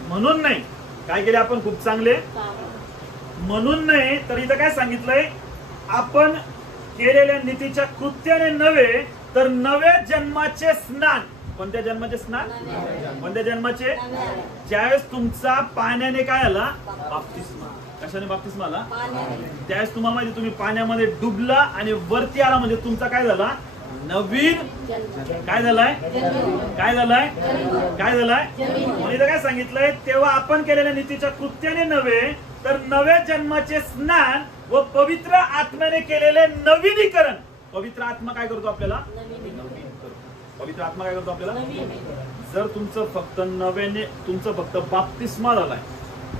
म्हणून नाही. काय केले आपण? खूप चांगले म्हणून नाही. तर इथं काय सांगितलंय? आपण केलेल्या नीतीच्या कृत्याने नव्हे तर नव्या जन्माचे स्नान. कोणत्या जन्माचे स्नान? कोणत्या जन्माचे? ज्यावेळेस तुमचा पाण्याने काय आला? बाप्तिस्मा. कशाने बाप्तिस्मा आला? त्यावेळेस तुम्हाला माहिती, तुम्ही पाण्यामध्ये डुबला आणि वरती आला म्हणजे तुमचा काय झाला? नवीन काय झालाय? काय झालाय? काय झालाय? म्हणून इथं काय सांगितलंय? तेव्हा आपण केलेल्या नीतीच्या कृत्याने नव्हे तर नव्या जन्माचे स्नान व पवित्र आत्म्याने केलेले नवीनीकरण. पवित्र आत्मा काय करतो आपल्याला? पवित्र आत्मा काय करतो आपल्याला? जर तुमचं फक्त नव्याने, तुमचं फक्त बाप्तिस्मा झालाय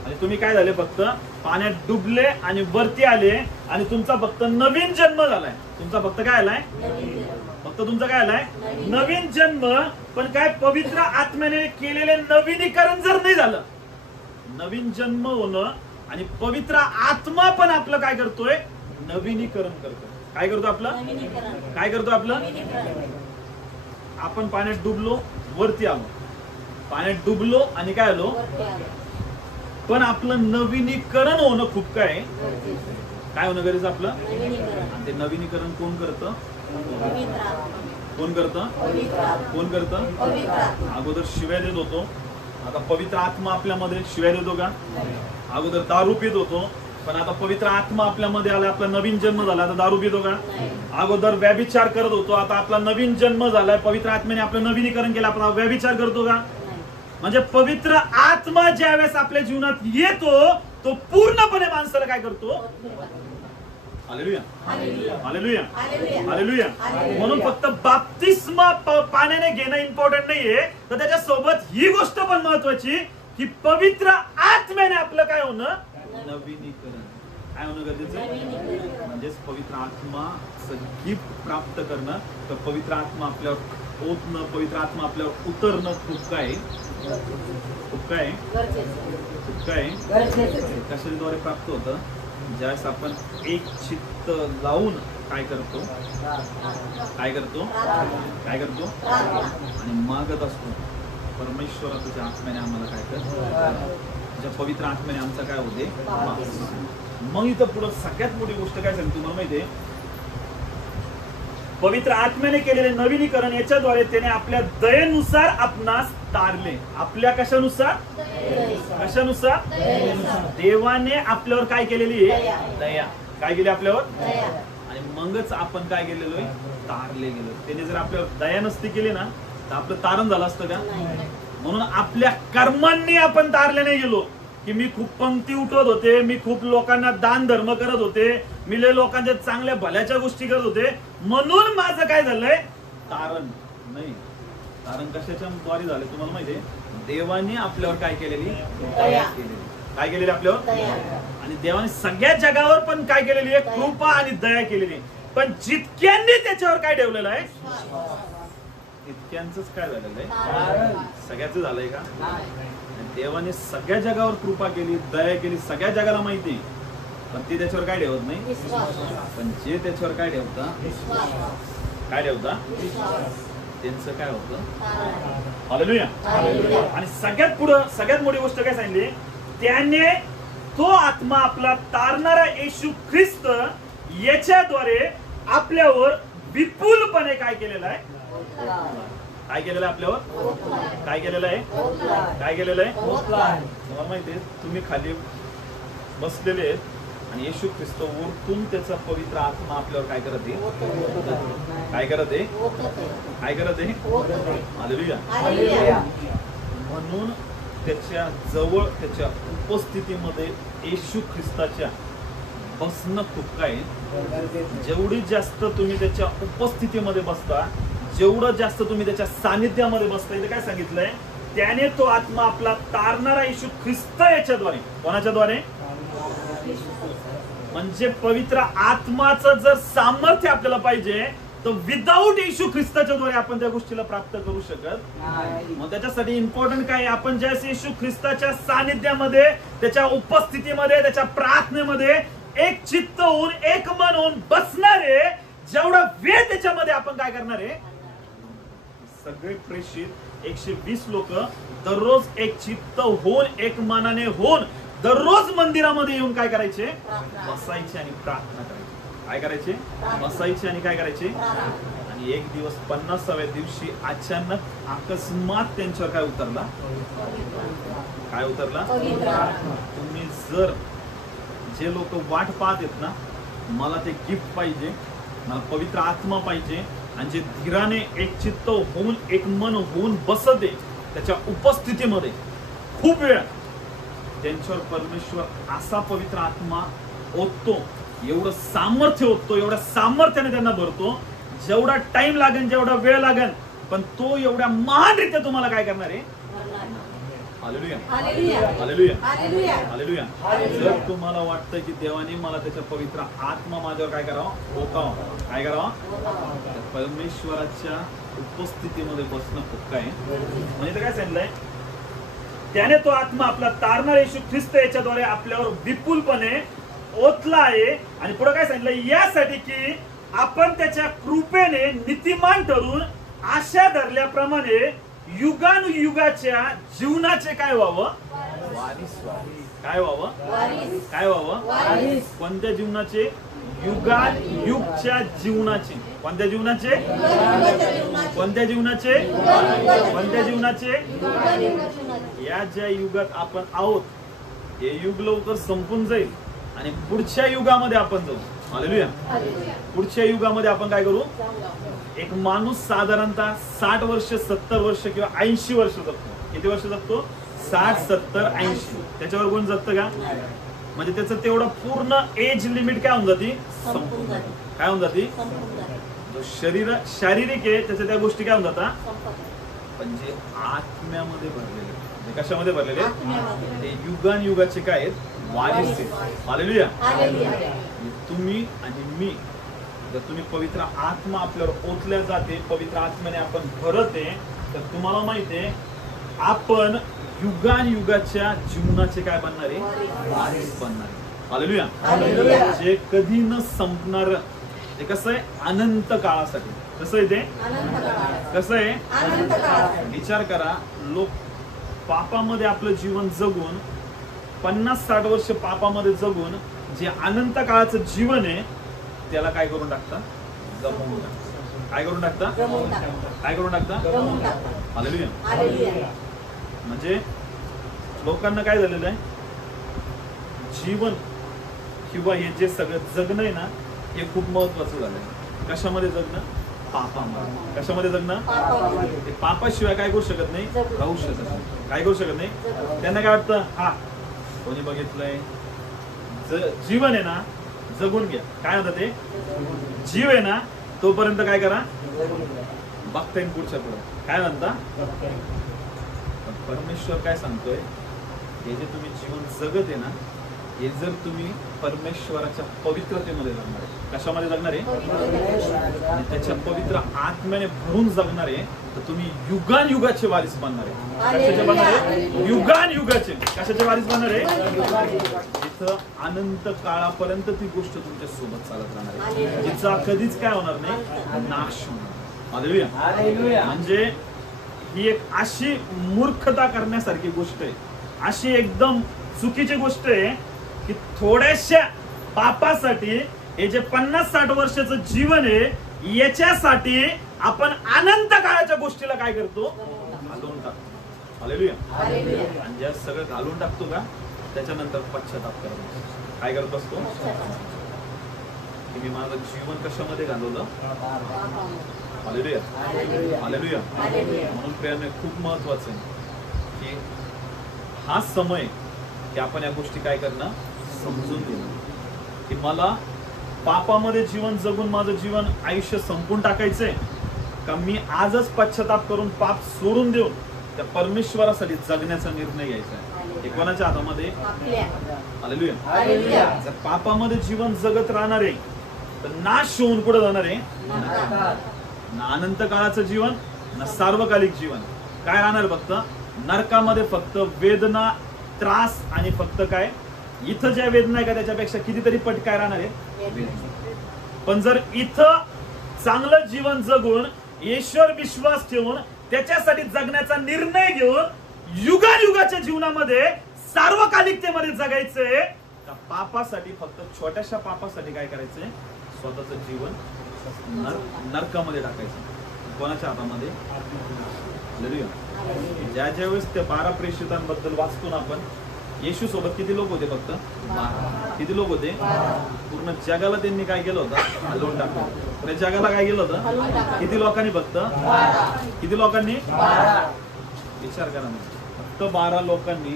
आणि तुम्ही काय झाले? फक्त पाण्यात डुबले आणि वरती आले आणि तुमचा फक्त नवीन जन्म झालाय. तुमचा फक्त काय आलाय? फक्त तुमचा काय आलाय? नवीन जन्म. पण काय? पवित्र आत्म्याने केलेले नवीनीकरण जर नाही झालं, नवीन जन्म होणं आणि पवित्र आत्मा पण आपलं काय करतोय? नवीनीकरण करतो. काय करतो आपलं? काय करतो आपलं? आपण पाण्यात डुबलो, वरती आलो. पाण्यात डुबलो आणि काय आलो? पण आपलं नवीनीकरण होणं खूप काय होणं गरजेचं आपलं? आणि ते नवीनीकरण कोण करतं? कोण करतं? कोण करतं? अगोदर शिव्या देत होतो, आता पवित्र आत्मा आपल्यामध्ये शिव्या देतो का? अगोदर दारू पित होतो, पण आता पवित्र आत्मा आपल्यामध्ये आला, आपला नवीन जन्म झाला, आता दारू पितो का? अगोदर व्यभिचार करत होतो, आता आपला नवीन जन्म झालाय, पवित्र आत्म्याने आपलं नवीनीकरण केलं, आपण व्यभिचार करतो का? म्हणजे पवित्र आत्मा ज्यावेळेस आपल्या जीवनात येतो तो पूर्णपणे माणसाला काय करतो? हालेलुया. हालेलुया. हालेलुया. म्हणून फक्त बाप्तिस्मा पाण्याने घेणं इम्पॉर्टंट नाहीये, तर त्याच्यासोबत ही गोष्ट पण महत्वाची की पवित्र आत्म्याने आपलं काय होणं? नवीनीकरण. काय होणं गरजेचं? म्हणजेच पवित्र आत्मा गिफ्ट प्राप्त करणं, तर पवित्र आत्मा आपल्यावर ओतणं, पवित्र आत्मा आपल्यावर उतरणं खूप काय कशाद्वारे प्राप्त होतं? ज्यावेळेस आपण एक चित्त लावून काय करतो आणि मागत असतो, परमेश्वरा तुझ्या आत्म्याने आम्हाला काय कर, तुझ्या पवित्र आत्म्याने आमचा काय होते? मग इथं पुढं सगळ्यात मोठी गोष्ट काय सांगते तुम्हाला माहितीये? पवित्र आत्म्याने केलेले नवीनीकरण याच्याद्वारे त्याने आपल्या दयेनुसार आपणास तारले. आपल्या कशानुसार? कशानुसार? देवाने आपल्यावर काय केलेली आहे? दया. काय केली आपल्यावर? आणि मगच आपण काय केलेलो आहे? तारले गेलो. त्याने जर आपल्यावर दया नसती केली ना तर आपलं तारण झालं असतं का? म्हणून आपल्या कर्मांनी आपण तारले नाही गेलो. की मी खूप पंक्ती उठवत होते, मी खूप लोकांना दान धर्म करत होते, मी लय लोकांच्या चांगल्या भल्याच्या गोष्टी करत होते, म्हणून माझं काय झालंय? तारण नाही. तारण कशाच्या द्वारे झाले तुम्हाला माहितीये? देवाने आपल्यावर काय केलेली? दया केलेली. काय केलेली आपल्यावर? आणि देवाने सगळ्या जगावर पण काय केलेली आहे? कृपा आणि दया केलेली. पण जितक्यांनी त्याच्यावर काय ठेवलेलं आहे? तितक्यांचंच काय झालेलं आहे? सगळ्याच झालंय का? देवाने सगळ्या जगावर कृपा केली, दया केली, सगळ्या जगाला माहिती, पण ती त्याच्यावर काय ठेवत नाही. पण जे त्याच्यावर काय ठेवता, काय ठेवता, त्यांचं काय होतं. हालेलुया. आणि सगळ्यात मोठी गोष्ट काय सांगितली, त्याने तो आत्मा आपला तारणारा येशू ख्रिस्त याच्याद्वारे आपल्यावर विपुलपणे काय केलेला आहे, काय केलेलं आहे, आपल्यावर काय केलेलं आहे, काय केलेलं आहे. तुम्हाला माहिती आहे, तुम्ही खाली बसलेले आहेत आणि येशू ख्रिस्त वरतून त्याचा पवित्र आत्मा आपल्यावर काय करत आहे, काय करत आहे, काय करत आहे. हालेलुया. म्हणून त्याच्या जवळ, त्याच्या उपस्थितीमध्ये येशू ख्रिस्ताच्या बसणं खूप काय. जेवढी जास्त तुम्ही त्याच्या उपस्थितीमध्ये बसता, जेवढं जास्त तुम्ही त्याच्या सानिध्यामध्ये बसता, इथे काय सांगितलंय, त्याने तो आत्मा आपला तारणारा येशू ख्रिस्त याच्याद्वारे, कोणाच्या द्वारे, म्हणजे पवित्र आत्माचं जर सामर्थ्य आपल्याला पाहिजे तर विदाऊट येशू ख्रिस्ताच्या द्वारे आपण त्या गोष्टीला प्राप्त करू शकत. मग त्याच्यासाठी इम्पॉर्टंट काय, आपण ज्या येशू ख्रिस्ताच्या सानिध्यामध्ये, त्याच्या उपस्थितीमध्ये, त्याच्या प्रार्थनेमध्ये एक चित्त होऊन, एक मन होऊन बसणारे, जेवढा वेळ त्याच्यामध्ये आपण काय करणार आहे, सगळे प्रेषित 120 लोक दररोज एक चित्त होऊन, एक मनाने होऊन, दररोज मंदिरामध्ये येऊन काय करायचे, बसायचे आणि प्रार्थना करायची. काय करायचे, बसायचे आणि काय करायचे. आणि एक दिवस 50व्या दिवशी अचानक अकस्मात त्यांच्यावर काय उतरला, काय उतरला. तुम्ही जर, जे लोक वाट पाहत आहेत ना, मला ते गिफ्ट पाहिजे, मला पवित्र आत्मा पाहिजे, आणि जे धीराने एक चित्त होऊन, एक मन होऊन बसते त्याच्या उपस्थितीमध्ये खूप वेळ, त्यांच्यावर परमेश्वर असा पवित्र आत्मा ओततो, एवढं सामर्थ्य ओततो, एवढ्या सामर्थ्याने त्यांना भरतो, जेवढा टाइम लागेल, जेवढा वेळ लागेल, पण तो एवढ्या महानरित्या तुम्हाला काय करणार आहे. हालेलुया. हालेलुया. हालेलुया. जर तुम्हाला वाटतं की देवाने मला त्याच्या पवित्र आत्मा माझ्यावर काय करावं, ओतावं, काय करावं, परमेश्वराच्या उपस्थितीमध्ये बसणं खूप काय. म्हणजे काय सांगितलंय, त्याने तो आत्मा आपला तारणारा येशू ख्रिस्त याच्याद्वारे आपल्यावर विपुलपणे ओतला आहे. आणि पुढे काय सांगितलं, यासाठी की आपण त्याच्या कृपेने नीतिमान ठरून आशा धरल्याप्रमाणे युगानुयुगाच्या जीवनाचे काय व्हावं, वारिस व्हावं. काय व्हावं, काय व्हावं. कोणत्या जीवनाचे, युगानुयुगच्या जीवनाचे. कोणत्या जीवनाचे, कोणत्या जीवनाचे, कोणत्या जीवनाचे. या ज्या युगात आपण आहोत, हे युग लवकर संपून जाईल आणि पुढच्या युगामध्ये आपण जाऊ. हालेलुया. पुढच्या युगामध्ये आपण काय करू, एक माणूस साधारणतः 60 वर्ष, 70 वर्ष किंवा 80 वर्ष जगतो. किती वर्ष जगतो, 60, 70, 80. त्याच्यावर कोण जगतं का, म्हणजे त्याचं तेवढं पूर्ण एज लिमिट काय होऊन जाते, संपून जाते. काय होऊन जाते, जो शारीरिक आहे त्याच्या त्या गोष्टी काय होऊन जातात. पण जे आत्म्यामध्ये भरलेले, म्हणजे कशामध्ये भरलेले, ते युगानुयुगाचे काय आहेत, वारिस आहेत. हालेलुया. तुम्ही आणि मी, जर तुम्ही पवित्र आत्मा आपल्यावर ओतल्या जाते, पवित्र आत्म्याने आपण भरत आहे, तर तुम्हाला माहिती आहे आपण युगानुयुगाच्या जीवनाचे काय बनणार आहे, वारिस बनणार आहे. हालेलुया. जे कधी न संपणार, ते कसं आहे, अनंत काळासाठी. कसं आहे ते, कसं आहे, विचार करा. लोक पापामध्ये आपलं जीवन जगून 50-60 वर्ष पापामध्ये जगून जे अनंत काळाचं जीवन आहे त्याला काय करून टाकता, गमावून टाकता. काय करून टाकता, काय करून टाकता. हालेलुया. म्हणजे लोकांना काय झालेलं आहे, जीवन किंवा हे जे सगळं जगणं आहे ना, हे खूप महत्वाचं झालंय. कशामध्ये जगणं, पापामध्ये. कशामध्ये जगणं, पापाशिवाय काय करू शकत नाही, राहू शकत नाही. काय करू शकत नाही. त्यांना काय वाटतं, हा कोणी बघितलंय, जीवन आहे ना जगून घ्या. काय होतं ते, जीव आहे ना तोपर्यंत काय करा, बघता येईल पुढच्या पुढे. काय म्हणता, परमेश्वर काय सांगतोय, हे जे तुम्ही जीवन जगत आहे ना, हे जर तुम्ही परमेश्वराच्या पवित्रतेमध्ये जगणार आहे. कशामध्ये जगणार आहे? आणि त्याच्या पवित्र आत्म्याने भरून जगणार आहे. तर तुम्ही युगान युगाचे वारीस बनणार आहे. कशाचे बनणार आहे? युगान युगाचे. कशाचे वारीस बनणार आहे? तिथं अनंत काळापर्यंत ती गोष्ट तुमच्या सोबत चालत राहणार आहे. तिचा कधीच काय होणार नाही, नाश होणार. हालेलुया. म्हणजे ही एक अशी मूर्खता करण्यासारखी गोष्ट आहे, अशी एकदम चुकीची गोष्ट आहे की थोड्याशा पापासाठी हे जे 50-60 वर्षाचं जीवन आहे याच्यासाठी आपण अनंत काळाच्या गोष्टीला काय करतो, घालवून टाकतो. हालेलुया. आणि ज्या सगळं घालून टाकतो का त्याच्यानंतर पश्चाताप करतो. काय करत असतो की मी माझं जीवन कशामध्ये घालवलं. हालेलुया. हालेलुया. म्हणून प्रियाने खूप महत्वाचं आहे की हा समय की आपण या गोष्टी काय करणं, समजून घेणं की मला पापामध्ये जीवन जगून माझं जीवन आयुष्य संपून टाकायचंय का मी आजच पश्चाताप करून पाप सोडून देऊन त्या परमेश्वरासाठी जगण्याचा निर्णय घ्यायचा आहे. हे कोणाच्या हातामध्ये. हालेलुया. जर पापामध्ये जीवन जगत राहणार आहे तर नाश होऊन कुठे जाणार आहे, ना अनंत काळाचं जीवन ना सार्वकालिक जीवन. काय राहणार फक्त नरकामध्ये, फक्त वेदना, त्रास आणि फक्त काय इथं ज्या वेदना आहे का त्याच्यापेक्षा कितीतरी पट काय राहणार आहे. पण जर इथं चांगलं जीवन जगून ईश्वर विश्वास ठेवून त्याच्यासाठी जगण्याचा निर्णय घेऊन युगायुगाच्या जीवनामध्ये सार्वकालिकतेमध्ये जगायचंय का पापासाठी, फक्त छोट्याशा पापासाठी काय करायचंय, स्वतःचं जीवन नरकामध्ये टाकायचं. कोणाच्या हातामध्ये. ज्या ज्या वेळेस त्या 12 प्रेषितांबद्दल वाचतो ना आपण, येशू सोबत किती लोक होते, फक्त 12. किती लोक होते. पूर्ण जगाला त्यांनी काय केलं होतं, हलवून टाकलं. पुऱ्या जगाला काय केलं होतं, किती लोकांनी, फक्त किती लोकांनी. विचार करा ना, फक्त 12 लोकांनी.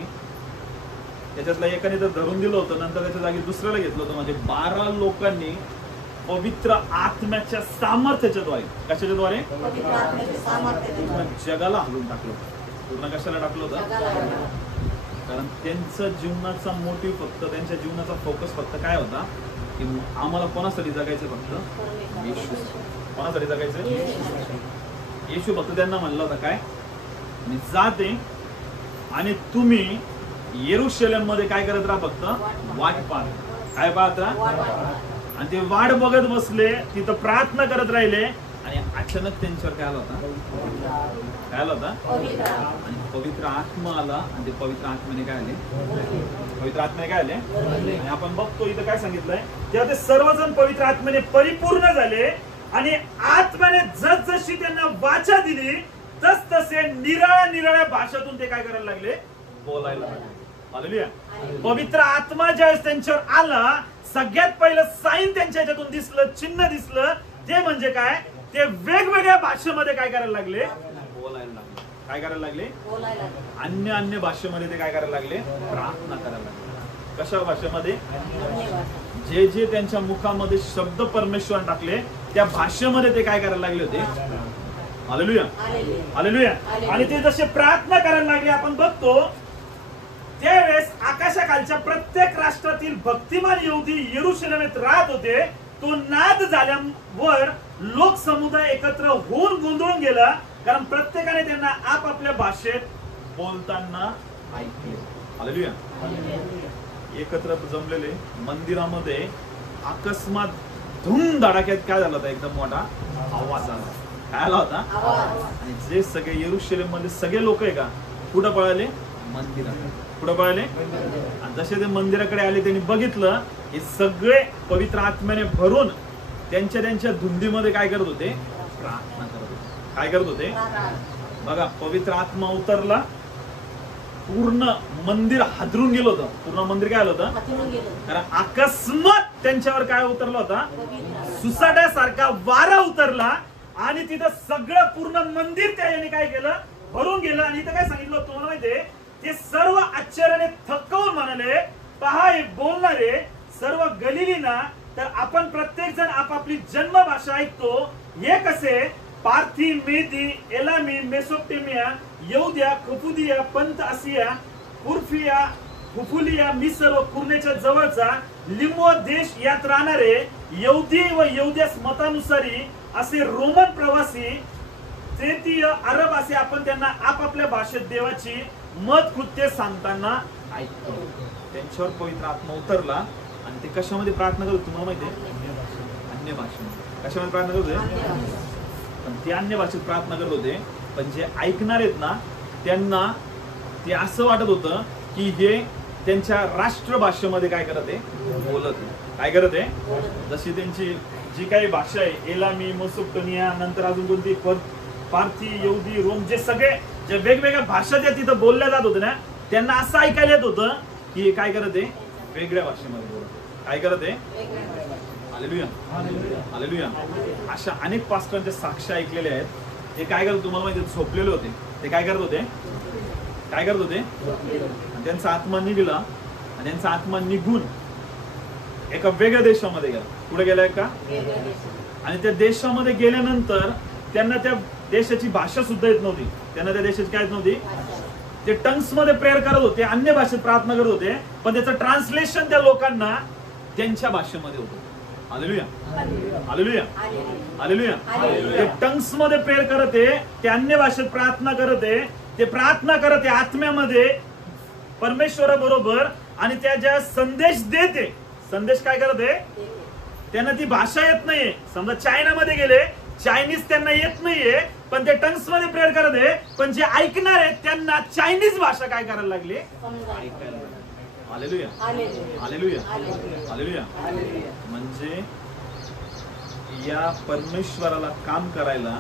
त्याच्यातला एकाने तर धरून दिलं होतं, नंतर त्याच्या जागी दुसऱ्याला घेतलं होतं. म्हणजे 12 लोकांनी पवित्र आत्म्याच्या सामर्थ्याच्या द्वारे, कशाच्या द्वारे, पूर्ण जगाला हलवून टाकलं. पूर्ण कशाला टाकलं होतं, कारण त्यांचं जीवनाचा मोटिव्ह फक्त, त्यांच्या जीवनाचा फोकस फक्त काय होता की आम्हाला कोणासाठी जगायचं, फक्त येशू. कोणासाठी जगायचं, येशू. फक्त त्यांना म्हणलं होतं काय, मी जाते आणि तुम्ही येरुशलेम मध्ये काय करत राहा, फक्त वाट पाहत. काय पाहत राहा. आणि ते वाट बघत बसले, तिथं प्रार्थना करत राहिले आणि अचानक त्यांच्यावर काय आला होता, काय आला होता, आणि पवित्र आत्मा आला. आणि ते पवित्र आत्म्याने काय आले, पवित्र आत्म्याने काय आले. आणि आपण बघतो इथं काय सांगितलंय, तेव्हा ते सर्वजण पवित्र आत्म्याने परिपूर्ण झाले आणि आत्म्याने जसजशी त्यांना वाचा दिली तस तसे निराळ्या भाषेतून ते काय करायला लागले, बोलायला लागले. हालेलुया. पवित्र आत्मा ज्यावेळेस त्यांच्यावर आला, सगळ्यात पहिलं साईन त्यांच्या ह्याच्यातून दिसलं, चिन्ह दिसलं. ते म्हणजे काय, ते वेगवेगळ्या भाषेमध्ये काय करायला लागले, बोलायला लागले. काय करायला लागले, अन्य भाषेमध्ये ते काय करायला लागले, प्रार्थना करायला लागले. कशा भाषेमध्ये, जे जे त्यांच्या मुखामध्ये शब्द परमेश्वर टाकले त्या भाषेमध्ये ते काय करायला लागले होते. हालेलुया. हालेलुया. आणि ते जसे प्रार्थना करायला लागले, आपण बघतो त्यावेळेस आकाशाखालच्या प्रत्येक राष्ट्रातील भक्तिमान यहुदी येरुशलेमेत राहत होते. तो नाद झाल्यावर लोक समुदाय एकत्र होऊन गोंधळून गेला, कारण प्रत्येकाने त्यांना आपापल्या भाषेत बोलताना ऐकले. हालेलुया. एकत्र जमलेले मंदिरामध्ये अकस्मात धूम धडाक्यात काय झाला होता, एकदम मोठा आवाज आला. काय आला होता, आणि जे सगळे येरुशलेम मध्ये सगळे लोक आहे का, कुठं पळाले, मंदिरात. कुठं पळाले. आणि जसे ते मंदिराकडे आले, त्यांनी बघितलं हे सगळे पवित्र आत्म्याने भरून त्यांच्या धुंदीमध्ये काय करत होते, प्रार्थना करत होते. काय करत होते बघा. पवित्र आत्मा उतरला, पूर्ण मंदिर हादरून गेलं होतं. पूर्ण मंदिर काय आलं होतं, कारण अकस्मात त्यांच्यावर काय उतरला होता, सुसाट्यासारखा वारा उतरला आणि तिथं सगळं पूर्ण मंदिर त्याने काय केलं, भरून गेलं. आणि इथं काय सांगितलं तुम्हाला माहितीये, ते सर्व आश्चर्याने थक्कवून म्हणाले, पहा हे बोलणारे सर्व गलिलीना, तर आपण प्रत्येक जण आपापली जन्मभाषा ऐकतो. हे कसे, पार्थी, मेदी, एलामी, मेसोपोटेमिया, यहुद्या, कपुदिया, पंत आसिया, पुर्फिया, फुफुलिया मिसर व कुर्नेच्या जवळचा लिंबो देश यात राहणारे यहुदी व यहुद्यास मतानुसारी असे रोमन प्रवासी तृतीय अरब असे आपण त्यांना आपापल्या भाषेत देवाची मत कृत्य सांगताना ऐकतो. त्यांच्यावर पवित्र आत्मा उतरला आणि ते कशामध्ये प्रार्थना करत तुम्हाला माहितीये? अन्य भाषेमध्ये. कशामध्ये प्रार्थना करत होते? पण ते अन्य भाषेत प्रार्थना करत होते, पण जे ऐकणार आहेत ना त्यांना ते असं वाटत होतं की हे त्यांच्या राष्ट्रभाषेमध्ये काय करत आहे? बोलत आहे. काय करत आहे? जशी त्यांची जी काही भाषा आहे, एलामी, मेसोपोटेमिया, नंतर अजून कोणती पारथी, यहुदी, रोम, जे सगळे जे वेगवेगळ्या भाषा त्या तिथं बोलल्या जात होत्या ना, त्यांना असं ऐकायला येत होतं की हे काय करत आहे? वेगळ्या भाषेमध्ये बोलत. काय करत आहे? Hallelujah, hallelujah. अशा अनेक पास्टरांच्या साक्ष ऐकलेल्या आहेत. ते काय करत तुम्हाला माहिती? झोपलेले होते. ते काय करत होते? काय करत होते? त्यांचा आत्मा निघाला आणि त्यांचा आत्मा निघून एका वेगळ्या देशामध्ये गेला. कुठे गेलाय का? आणि त्या देशामध्ये गेल्यानंतर त्यांना त्या देशाची भाषा सुद्धा येत नव्हती. त्यांना त्या देशाची काय येत नव्हती? ते टंग्स मध्ये प्रेयर करत होते, अन्य भाषेत प्रार्थना करत होते, पण त्याचं ट्रान्सलेशन त्या लोकांना त्यांच्या भाषेमध्ये होतं. Hallelujah, hallelujah, hallelujah. ते टंग्स मध्ये प्रेयर करत आहे, ते अन्य भाषेत प्रार्थना करत आहे, ते प्रार्थना करत आहे आत्म्यामध्ये परमेश्वराबरोबर, आणि त्या ज्या संदेश देते, संदेश काय करत आहे? त्यांना ती भाषा येत नाहीये. समजा चायनामध्ये गेले, चायनीज त्यांना येत नाहीये, पण ते टंग्स मध्ये प्रेयर करत आहे, पण जे ऐकणार आहेत त्यांना चायनीज भाषा काय करायला लागली? ऐकायला. Hallelujah, hallelujah, hallelujah. म्हणजे या परमेश्वराला काम करायला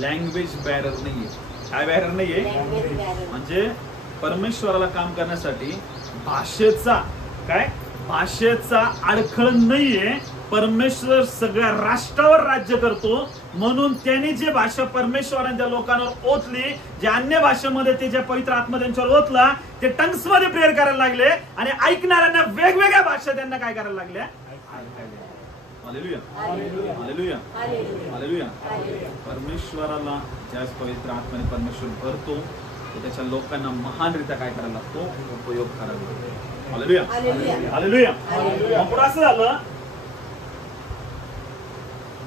लँग्वेज बॅरियर नाहीये. काय बॅरियर नाहीये? म्हणजे परमेश्वराला काम करण्यासाठी भाषेचा काय? भाषेचा अडखळ नाहीये. परमेश्वर सगळ्या राष्ट्रावर राज्य करतो, म्हणून त्यांनी जे भाषा परमेश्वराने त्या लोकांवर ओतली, जे अन्य भाषेमध्ये ते जे पवित्र आत्मा त्यांच्यावर ओतला, ते टंग्स मध्ये प्रेयर करायला लागले आणि ऐकणाऱ्यांना वेगवेगळ्या भाषा त्यांना काय करायला लागल्या? Hallelujah, hallelujah, hallelujah. परमेश्वराला ज्या पवित्र आत्म्याने परमेश्वर भरतो, तो त्याच्या लोकांना महानरित्या काय करायला लागतो? उपयोग करायला लागतो. Hallelujah, hallelujah. पुढे असं झालं,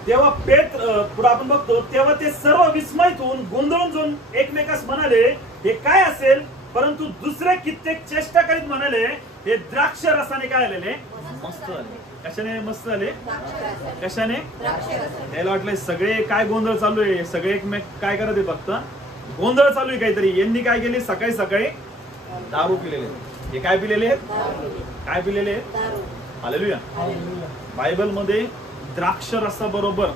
तेव्हा पुढे आपण बघतो, तेव्हा ते सर्व विस्मयित होऊन गोंधळून जाऊन एकमेकास म्हणाले, हे काय असेल? परंतु दुसरे कित्येक चेष्टा करीत म्हणाले, हे द्राक्ष रसाने काय आलेले? मस्त झाले. कशाने मस्त झाले? कशाने? याला वाटलंय सगळे काय गोंधळ चालू आहे, सगळे एकमेक काय करत आहे? फक्त गोंधळ चालू आहे काहीतरी. यांनी काय केले? सकाळी सकाळी दारू पिलेले. हे काय पिलेले आहेत? काय पिलेले आहेत? हालेलुया. बायबल मध्ये द्राक्ष रसाबरोबर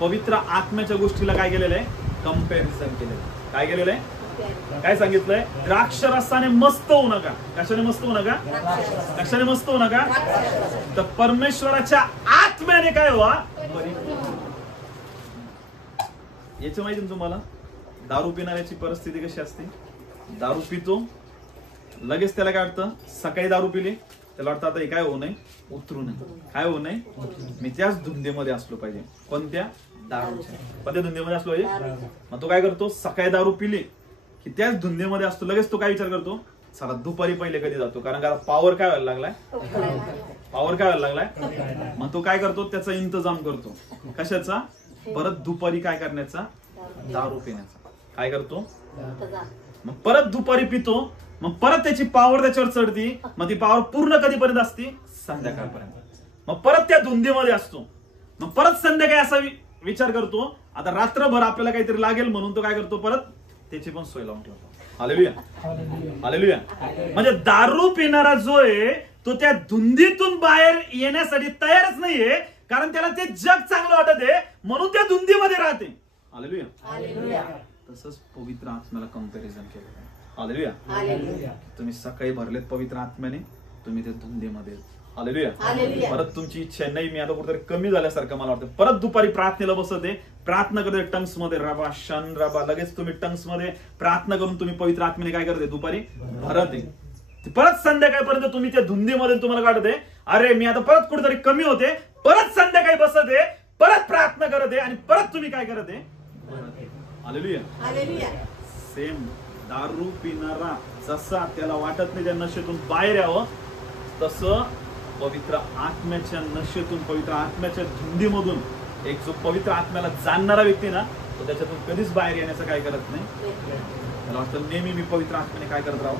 पवित्र आत्म्याच्या गोष्टीला काय केलेलं आहे? कंपॅरिझन केलेलं. काय केलेलं आहे? काय सांगितलंय? द्राक्ष रसाने मस्त होऊ नका. कशाने मस्त होऊ नका? कशाने मस्त होऊ नका? तर परमेश्वराच्या आत्म्याने काय व्हा? याचं माहिती ना तुम्हाला? दारू पिणाऱ्याची परिस्थिती कशी असते? दारू पितो, लगेच त्याला काय वाटतं? सकाळी दारू पिली, त्याला वाटतं आता हे काय होऊ नये? उतरू नये. काय होऊ नये? मी त्याच धुंदीमध्ये असलो पाहिजे. कोणत्या? दारूच्या. कोणत्या धुंदीमध्ये असलो पाहिजे? मग तो काय करतो? सकाळी दारू पिली की त्याच धुंदीमध्ये असतो, लगेच तो काय विचार करतो? चला दुपारी पहिले कधी जातो, कारण का पॉवर काय व्हायला लागलाय? पॉवर काय व्हायला लागलाय? मग तो काय करतो? त्याचा इंतजाम करतो. कशाचा? परत दुपारी काय करण्याचा? दारू पिण्याचा. काय करतो? मग परत दुपारी पितो, मग परत त्याची पॉवर त्याच्यावर चढती. मग ती पॉवर पूर्ण कधीपर्यंत असते? संध्याकाळपर्यंत. मग परत त्या धुंदीमध्ये असतो. मग परत संध्याकाळी असा विचार करतो, आता रात्रभर आपल्याला काहीतरी लागेल, म्हणून तो काय करतो? परत त्याची पण सोय लावून ठेवतो. Hallelujah, hallelujah. म्हणजे दारू पिणारा जो आहे तो त्या धुंदीतून बाहेर येण्यासाठी तयारच नाहीये, कारण त्याला ते जग चांगलं वाटत आहे, म्हणून त्या धुंदीमध्ये राहते. हालेलुया. तसंच पवित्र आत्म्याला कंपॅरिझन केलं. हालेलुया. तुम्ही सकाळी भरलेत पवित्र आत्म्याने, तुम्ही त्या धुंदीमध्ये. हालेलुया. परत तुमची इच्छा नाही, मी आता कुठेतरी कमी झाल्यासारखं मला वाटतं. परत दुपारी प्रार्थनेला बसते, प्रार्थना करते टंग्स मध्ये, रबा शन रबा. लगेच तुम्ही टंग्स मध्ये प्रार्थना करून तुम्ही पवित्र आत्म्याने काय करते? दुपारी भरते. परत संध्याकाळपर्यंत तुम्ही त्या धुंदीमध्ये तुम्हाला काढते, अरे मी आता परत कुठेतरी कमी होते. परत संध्याकाळी बसते, परत प्रार्थना करते, आणि परत तुम्ही काय करते? हालेलुया. सेम दारू पिणारा जसा त्याला वाटत नाही त्या नशेतून बाहेर यावं, तसं पवित्र आत्म्याच्या नशेतून, पवित्र आत्म्याच्या धुंदीमधून एक जो पवित्र आत्म्याला जाणणारा व्यक्ती ना, तो त्याच्यातून कधीच बाहेर येण्याचं काय करत नाही. त्याला वाटतं नेहमी मी पवित्र आत्म्याने काय करत राहो.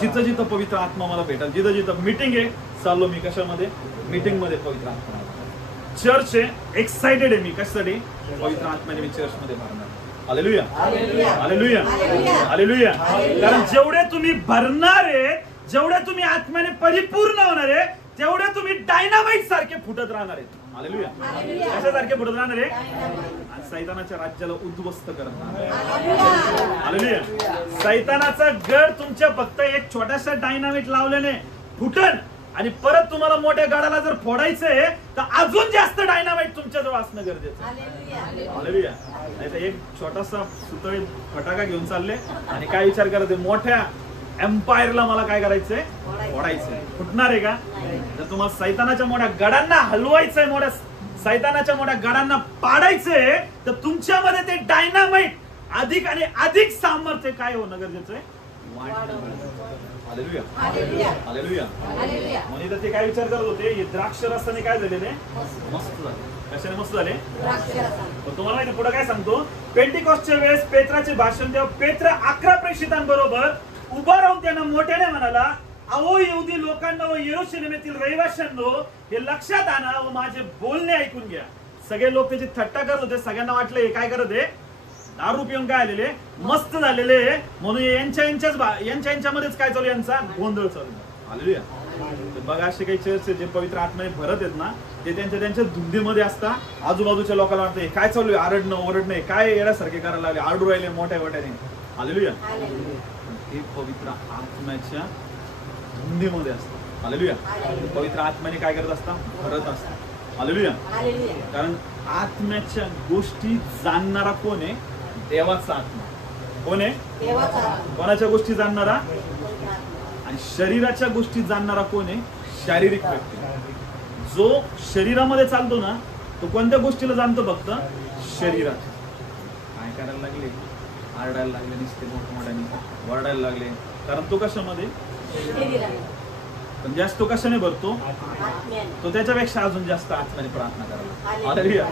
जिथं जिथं पवित्र आत्मा मला भेटेल, जिथं जिथं मीटिंग आहे चाललो मी, कशामध्ये, मीटिंग मध्ये पवित्र आत्मा. चर्च आहे, एक्साइटेड आहे मी, कशासाठी, पवित्र आत्म्याने मी चर्च मध्ये भरणार. Hallelujah, hallelujah, hallelujah. कारण जेवढे तुम्ही भरणार आहे, जेवढे तुम्ही आत्म्याने परिपूर्ण होणार आहे, तेवढे तुम्ही डायनामाइट सारखे फुटत राहणार आहेत. हालेलुया. कशासारखे फुटत राहणार आहे? सैतानाच्या राज्याला उद्ध्वस्त करत राहणार. हालेलुया. सैतानाचा गड तुमच्या फक्त एक छोटासा डायनामाइट लावल्याने फुटन, आणि परत तुम्हाला मोठ्या गडाला जर फोडायचंय तर अजून जास्त डायनामाइट तुमच्याजवळ असणं गरजेचं. हालेलुया. नाही तर एक छोटासा सुतळी फटाका घेऊन चालले आणि काय विचार करते, मोठ्या एम्पायरला मला काय करायचंय, फोडायचंय. फुटणार आहे का? जर तुम्हाला सैतानाच्या मोठ्या गडांना हलवायचंय, मोठ्या सैतानाच्या मोठ्या गडांना पाडायचंय, तर तुमच्यामध्ये ते डायनामाइट अधिक आणि अधिक सामर्थ्य काय होणं गरजेचं आहे, हालेलुया, हालेलुया. म्हणजे तर ते काय विचार करत होते, हे द्राक्ष रसाने काय झालेले, मस्त झाले. कशाने मस्त झाले? तुम्हाला माहिती पुढे काय सांगतो, पेंटिकॉस्टच्या वेळेस पेत्राचे भाषण तेव्हा पेत्र 11 प्रेषितांबरोबर उभा राहून त्यांना मोठ्याने म्हणाला, अहो यहुदी लोकांना व यरूशलेमेतील रहिवाशांनो, हे लक्षात आणा व माझे बोलणे ऐकून घ्या. सगळे लोक त्याची थट्टा करत होते. सगळ्यांना वाटलं हे काय करत आहे, दारू पिऊन काय आलेले, मस्त झालेले, म्हणून यांच्यामध्येच काय चालू, यांचा गोंधळ चालू. हालेलुया. बघा असे काही चर्च जे पवित्र आत्म्याने भरत आहेत ना, ते त्यांच्या धुंदीमध्ये असतात. आजूबाजूच्या लोकांना वाटतं काय चालू आहे, आरडणं ओरडणं, काय येण्यासारखे करायला लागले, आरडू राहिले मोठ्या मोठ्याने. हालेलुया. हे पवित्र आत्म्याच्या धुंदीमध्ये असतात. हालेलुया. पवित्र आत्म्याने काय करत असतात, भरत असतात. हालेलुया. कारण आत्म्याच्या गोष्टी जाणणारा कोण आहे, देवाचा आत्मा. कोण आहे, कोणाच्या गोष्टी जाणणारा, आणि शरीराच्या गोष्टी जाणणारा कोण आहे, शारीरिक व्यक्ती. जो शरीरामध्ये चालतो ना, तो कोणत्या गोष्टीला जाणतो, फक्त शरीराच्या. काय करायला लागले, आरडायला लागले, नुसते मोठमोठ्याने वरडायला लागले, कारण तो कशामध्ये, पण जास्त तो कशाने भरतो, तो त्याच्यापेक्षा अजून जास्त आत्म्याने प्रार्थना करायला.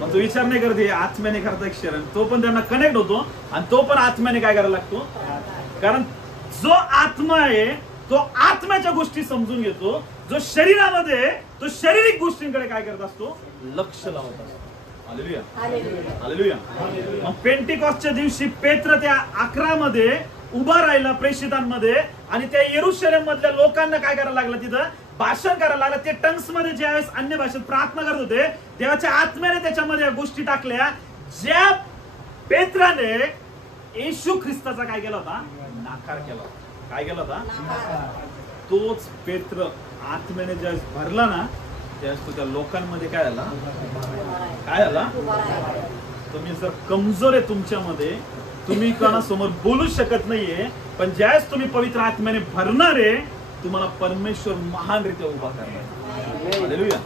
मग तो विचार नाही करते आत्म्याने करता एक शरण, तो पण त्यांना कनेक्ट होतो आणि तो पण आत्म्याने काय करायला लागतो. कारण जो आत्मा आहे तो आत्म्याच्या गोष्टी समजून घेतो, जो शरीरामध्ये तो शारीरिक गोष्टींकडे काय करत असतो, लक्ष लावत असतो. Hallelujah, hallelujah. मग पेंटिकॉस्टच्या दिवशी पेत्र त्या 11 मध्ये उभा राहिला प्रेषितांमध्ये, आणि त्या यरूशलेम मधल्या लोकांना काय करायला लागलं, तिथं भाषण करायला लागलं. ते टंग्स मध्ये ज्यावेळेस अन्य भाषेत प्रार्थना करत होते, देवाच्या आत्म्याने त्याच्यामध्ये गोष्टी टाकल्या, ज्या पेत्राने येशू ख्रिस्ताचा काय केला होता, नाकार केला होता. काय केला होता, तोच पेत्र आत्म्याने ज्यावेळेस भरला ना, त्यावेळेस तो त्या लोकांमध्ये काय झाला, काय झाला. तुम्ही जर कमजोर आहे तुमच्यामध्ये, तुम्ही कोणासमोर बोलू शकत नाहीये, पण ज्यावेळेस तुम्ही पवित्र आत्म्याने भरणार आहे, तुम्हाला परमेश्वर महानरित्या उभा करणार. Hallelujah,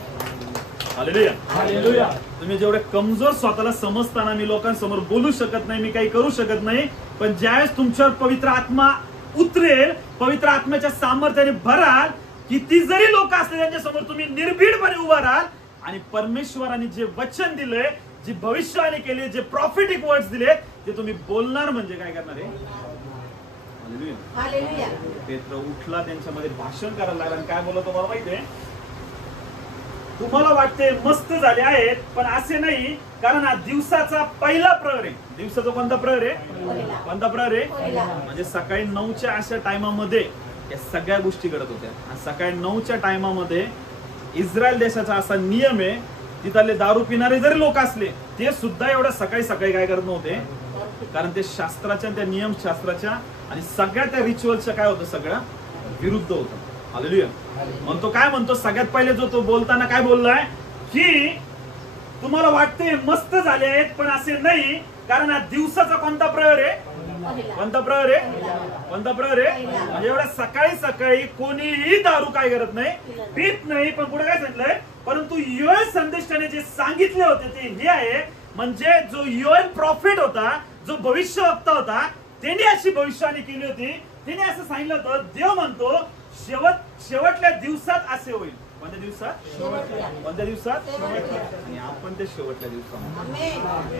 hallelujah, hallelujah. तुम्ही जेवढे कमजोर स्वतःला समजताना, मी लोकांसमोर बोलू शकत नाही, मी काही करू शकत नाही, पण ज्यावेळेस तुमच्यावर पवित्र आत्मा उतरेल, पवित्र आत्म्याच्या सामर्थ्याने भराल, किती जरी लोक असले त्यांच्या समोर तुम्ही निर्भीडपणे उभा राहाल, आणि परमेश्वराने जे वचन दिले, जी भविष्यवाणी केली, जे प्रॉफिटिक वर्ड्स दिले, ते तुम्ही बोलणार. म्हणजे काय करणार आहे, हालेलुया. पेत्र उठला, त्यांच्यामध्ये भाषण करायला लागला, आणि काय बोलला तुम्हाला माहिती आहे, तुम्हाला वाटते मस्त झाले आहेत, पण असे नाही, कारण हा दिवसाचा पहिला प्रहर आहे. दिवसाचा कोणता प्रहर आहे, कोणता प्रहर आहे, म्हणजे सकाळी 9च्या अशा टायमामध्ये या सगळ्या गोष्टी घडत होत्या. आणि सकाळी 9च्या टायमामध्ये इस्रायल देशाचा असा नियम आहे, तिथले दारू पिणारे जरी लोक असले, ते सुद्धा एवढ्या सकाळी सकाळी काय करत नव्हते, कारण ते शास्त्राच्या, त्या नियम शास्त्राच्या आणि सगळ्या त्या रिच्युअलच्या काय होतं, सगळ्या विरुद्ध होतं. हालेलुया. मग तो काय म्हणतो, सगळ्यात पहिले जो तो बोलताना काय बोललाय, की तुम्हाला वाटते मस्त झाले आहेत, पण असे नाही, कारण हा दिवसाचा कोणता प्रहर आहे, कोणता प्रहर आहे, कोणता प्रहर आहे. म्हणजे एवढ्या सकाळी सकाळी कोणीही दारू काय करत नाही, पित नाही. पण पुढे काय सांगितलंय, परंतु योएल संदेशाने जे सांगितले होते ते हे आहे, म्हणजे जो योएल प्रॉफिट होता, जो भविष्यवक्ता होता त्याने अशी भविष्यवाणी केली होती. त्याने असं सांगितलं होतं, देव म्हणतो शेवटल्या दिवसात असे होईल. कोणत्या दिवसात? कोणत्या दिवसात? आणि आपण त्या शेवटल्या दिवसामध्ये,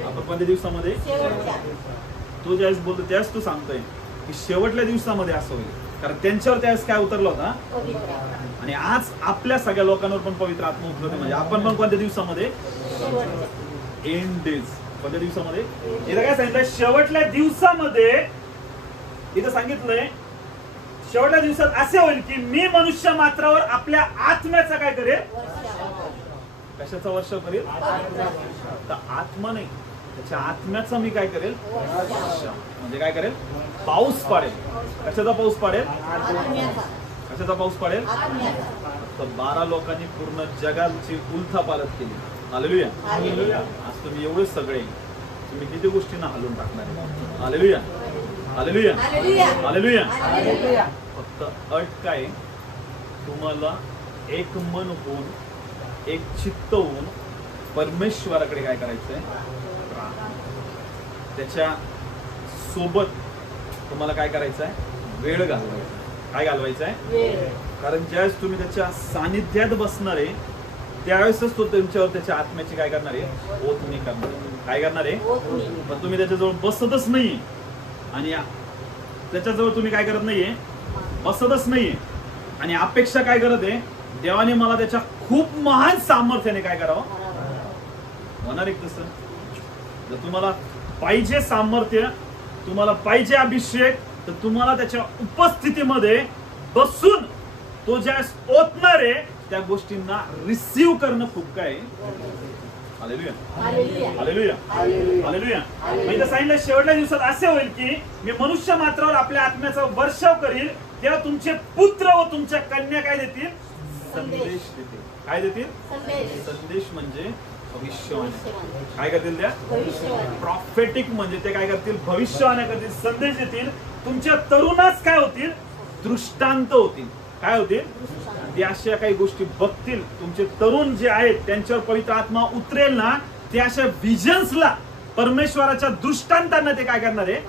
आपण कोणत्या दिवसामध्ये? तो ज्यावेळेस बोलतो त्यावेळेस तू सांगतोय की शेवटल्या दिवसामध्ये असं होईल, कारण त्यांच्यावर त्यावेळेस काय उतरला होता. आणि आज आपल्या सगळ्या लोकांवर पण पवित्र आत्मा उतरते. म्हणजे आपण पण कोणत्या दिवसामध्ये? End days. कोणत्या दिवसामध्ये? इथं काय सांगितलंय? शेवटल्या दिवसामध्ये. इथं सांगितलंय शेवटल्या दिवसात असे होईल की मी मनुष्य मात्रावर आपल्या आत्म्याचा काय करेल? कशाचा वर्षाव करेल? तर आत्मा नाही, त्याच्या आत्म्याचा मी काय करेल? म्हणजे काय करेल? पाऊस पाडेल. कशाचा पाऊस पाडेल? कशाचा पाऊस पाडेल? तर 12 लोकांनी पूर्ण जगाची उलथापालथ केली. हालेलुया. आज तुम्ही एवढे सगळे तुम्ही किती गोष्टींना हलवून टाकणार आहे. हालेलुया. हालेलुया. हालेलुया. फक्त अट काय? तुम्हाला एक मन होऊन, एक चित्त होऊन परमेश्वराकडे काय करायचंय? त्याच्या सोबत तुम्हाला काय करायचंय? वेळ घालवायचा. काय घालवायचंय? कारण ज्यावेळेस तुम्ही त्याच्या सानिध्यात बसणार आहे त्यावेळेसच तो तुमच्यावर त्याच्या आत्म्याची काय करणार आहे? ओथणी करणार आहे. काय करणार आहे? पण तुम्ही त्याच्याजवळ बसतच नाही आणि त्याच्याजवळ तुम्ही काय करत नाहीये? बसतच नाहीये. आणि अपेक्षा काय करत आहे? देवाने मला त्याच्या खूप महान सामर्थ्याने काय करावं? होणार एक तसं. जर तुम्हाला पाहिजे सामर्थ्य, तुम्हाला पाहिजे अभिषेक, तर तुम्हाला त्याच्या उपस्थितीमध्ये बसून तो ज्या ओतणार आहे त्या गोष्टींना रिसीव्ह करणं खूप काय? हालेलुया. हालेलुया. हालेलुया. म्हणजे सांगितलं शेवटल्या दिवसात असे होईल की मी मनुष्य मात्रावर आपल्या आत्म्याचा वर्षाव करील, तेव्हा तुमचे पुत्र व तुमच्या कन्या काय देतील? संदेश देतील. काय देतील? संदेश म्हणजे भविष्यवाणी. काय करतील त्या? प्रॉफेटिक म्हणजे ते काय करतील? भविष्यवाणी करतील, संदेश देतील. तुमच्या तरुणास काय होतील? दृष्टांत होतील. काय होतील? ते अशा काही गोष्टी बघतील. तुमचे तरुण जे आहेत त्यांच्यावर पवित्र आत्मा उतरेल ना, ते अशा विजन्सला, परमेश्वराच्या दृष्टांतांना ते काय करणार आहे?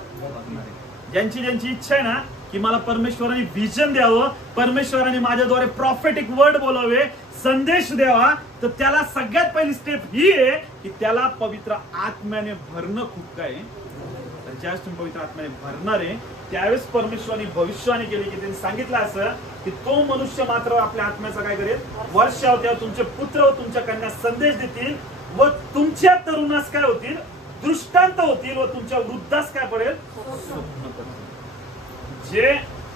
ज्यांची इच्छा आहे ना की मला परमेश्वराने विजन द्यावं, परमेश्वराने माझ्याद्वारे प्रॉफेटिक वर्ड बोलावे, संदेश द्यावा, तर त्याला सगळ्यात पहिली स्टेप ही आहे की त्याला पवित्र आत्म्याने भरणं खूप काय? तर ज्यावेळेस तुम्ही पवित्र आत्म्याने भरणार आहे त्यावेळेस परमेश्वराने भविष्यवाणी केली की त्यांनी सांगितलं असं की तो मनुष्य मात्र आपल्या आत्म्याचा काय करेल? वर्षाव. तेव्हा तुमचे पुत्र व तुमच्या कन्या संदेश देतील व तुमच्या तरुणास काय होतील? दृष्टांत होतील व तुमच्या वृद्धास काय पडेल? स्वप्न पडेल. जे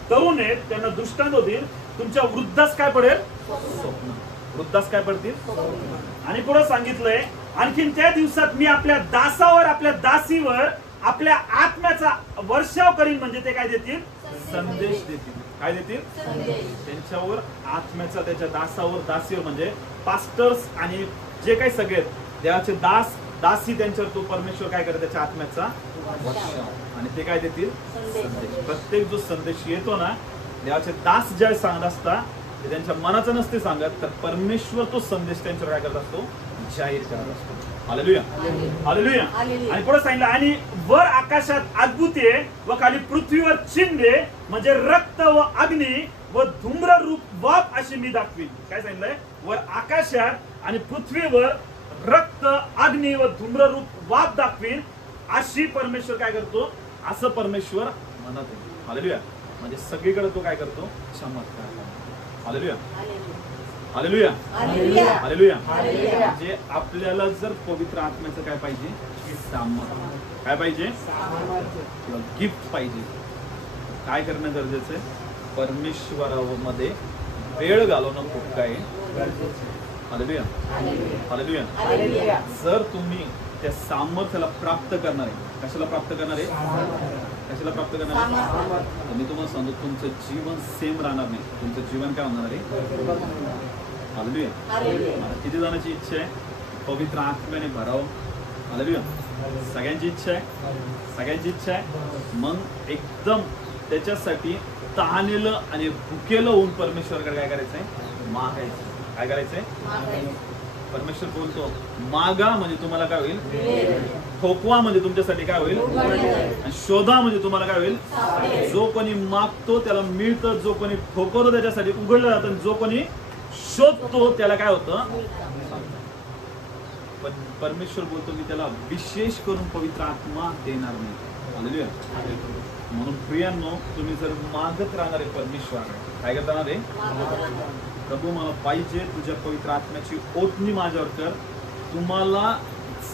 तरुण आहेत त्यांना दृष्टांत होतील, तुमच्या वृद्धास काय पडेल? स्वप्न. वृद्धास काय पडतील? आणि पुढे सांगितलंय आणखीन त्या दिवसात मी आपल्या दासावर, आपल्या दासीवर आपल्या आत्म्याचा वर्षाव करीन. म्हणजे ते काय देतील? संदेश देतील. काय देतील? त्यांच्यावर आत्म्याचा, त्याच्या दासावर, दासीवर म्हणजे पास्टर्स आणि जे काही सगळे देवाचे दास दासी, त्यांच्यावर तो परमेश्वर काय करत? त्याच्या आत्म्याचा वर्षाव. आणि ते काय देतील? संदेश. प्रत्येक जो संदेश येतो ना, देवाचे दास ज्या सांगत असतात ते त्यांच्या मनाचं नसते सांगत, तर परमेश्वर तो संदेश त्यांच्यावर काय करत असतो? जाहीर करत असतो. हालेलुया. हालेलुया. आणि पुढे सांगितलं आणि वर आकाशात अद्भुते व खाली पृथ्वीवर चिन्हे म्हणजे रक्त व अग्नी व धूम्ररूप वाफ अशी मी दाखवीन. काय सांगितलंय? वर आकाशात आणि पृथ्वीवर रक्त, अग्नी व धूम्ररूप वाफ दाखवीन अशी परमेश्वर काय करतो? असं परमेश्वर म्हणत आहे. हालेलुया. म्हणजे सगळीकडे तो काय करतो? चमत्कार. हालेलुया. हालेलुया. हालेलुया. म्हणजे आपल्याला जर पवित्र आत्म्याचं काय पाहिजे? सामर्थ्य. काय पाहिजे? किंवा गिफ्ट पाहिजे. काय करणं गरजेचं आहे? परमेश्वरामध्ये वेळ घालवणं खूप काय गरजेचं आहे. हालेलुया. हालेलुया. जर तुम्ही त्या सामर्थ्याला प्राप्त करणार आहे, कशाला प्राप्त करणार आहे? कशाला प्राप्त करणार आहे? तर मी तुम्हाला सांगतो तुमचं जीवन सेम राहणार नाही. तुमचं जीवन काय होणार आहे? हालेलुया. मला किती जणांची इच्छा आहे? पवित्र आत्म्याने भरावं. हालेलुया. सगळ्यांची इच्छा आहे. सगळ्यांची इच्छा आहे. मग एकदम त्याच्यासाठी तहानेलं आणि भुकेलं होऊन परमेश्वराकडे काय करायचंय? मागायचं. काय करायचंय? परमेश्वर बोलतो मागा म्हणजे तुम्हाला काय होईल, ठोकवा म्हणजे तुमच्यासाठी काय होईल, आणि शोधा म्हणजे तुम्हाला काय होईल. जो कोणी मागतो त्याला मिळतं, जो कोणी ठोकवतो त्याच्यासाठी उघडलं जातं, जो कोणी शोधतो त्याला काय होतं. पण परमेश्वर बोलतो की त्याला विशेष करून पवित्र आत्मा देणार नाही. हालेलुया. म्हणून प्रियांनो, तुम्ही जर मागत राहणारे परमेश्वर काय करणार आहे, प्रभू मला पाहिजे तुझ्या पवित्र आत्म्याची ओतणी माझ्यावर कर. तुम्हाला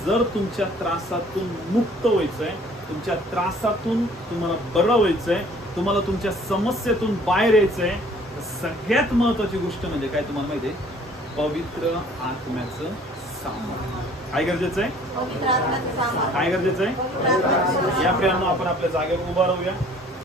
जर तुमच्या त्रासातून मुक्त व्हायचंय, तुमच्या त्रासातून तुम्हाला बरं व्हायचंय, तुम्हाला तुमच्या समस्येतून बाहेर यायचंय, तर सगळ्यात महत्वाची गोष्ट म्हणजे काय तुम्हाला माहिती आहे, पवित्र आत्म्याचं सामर्थ्य. काय गरजेचं आहे, काय गरजेचं आहे. या प्रियांनो, आपण आपल्या जागेवर उभा राहूया.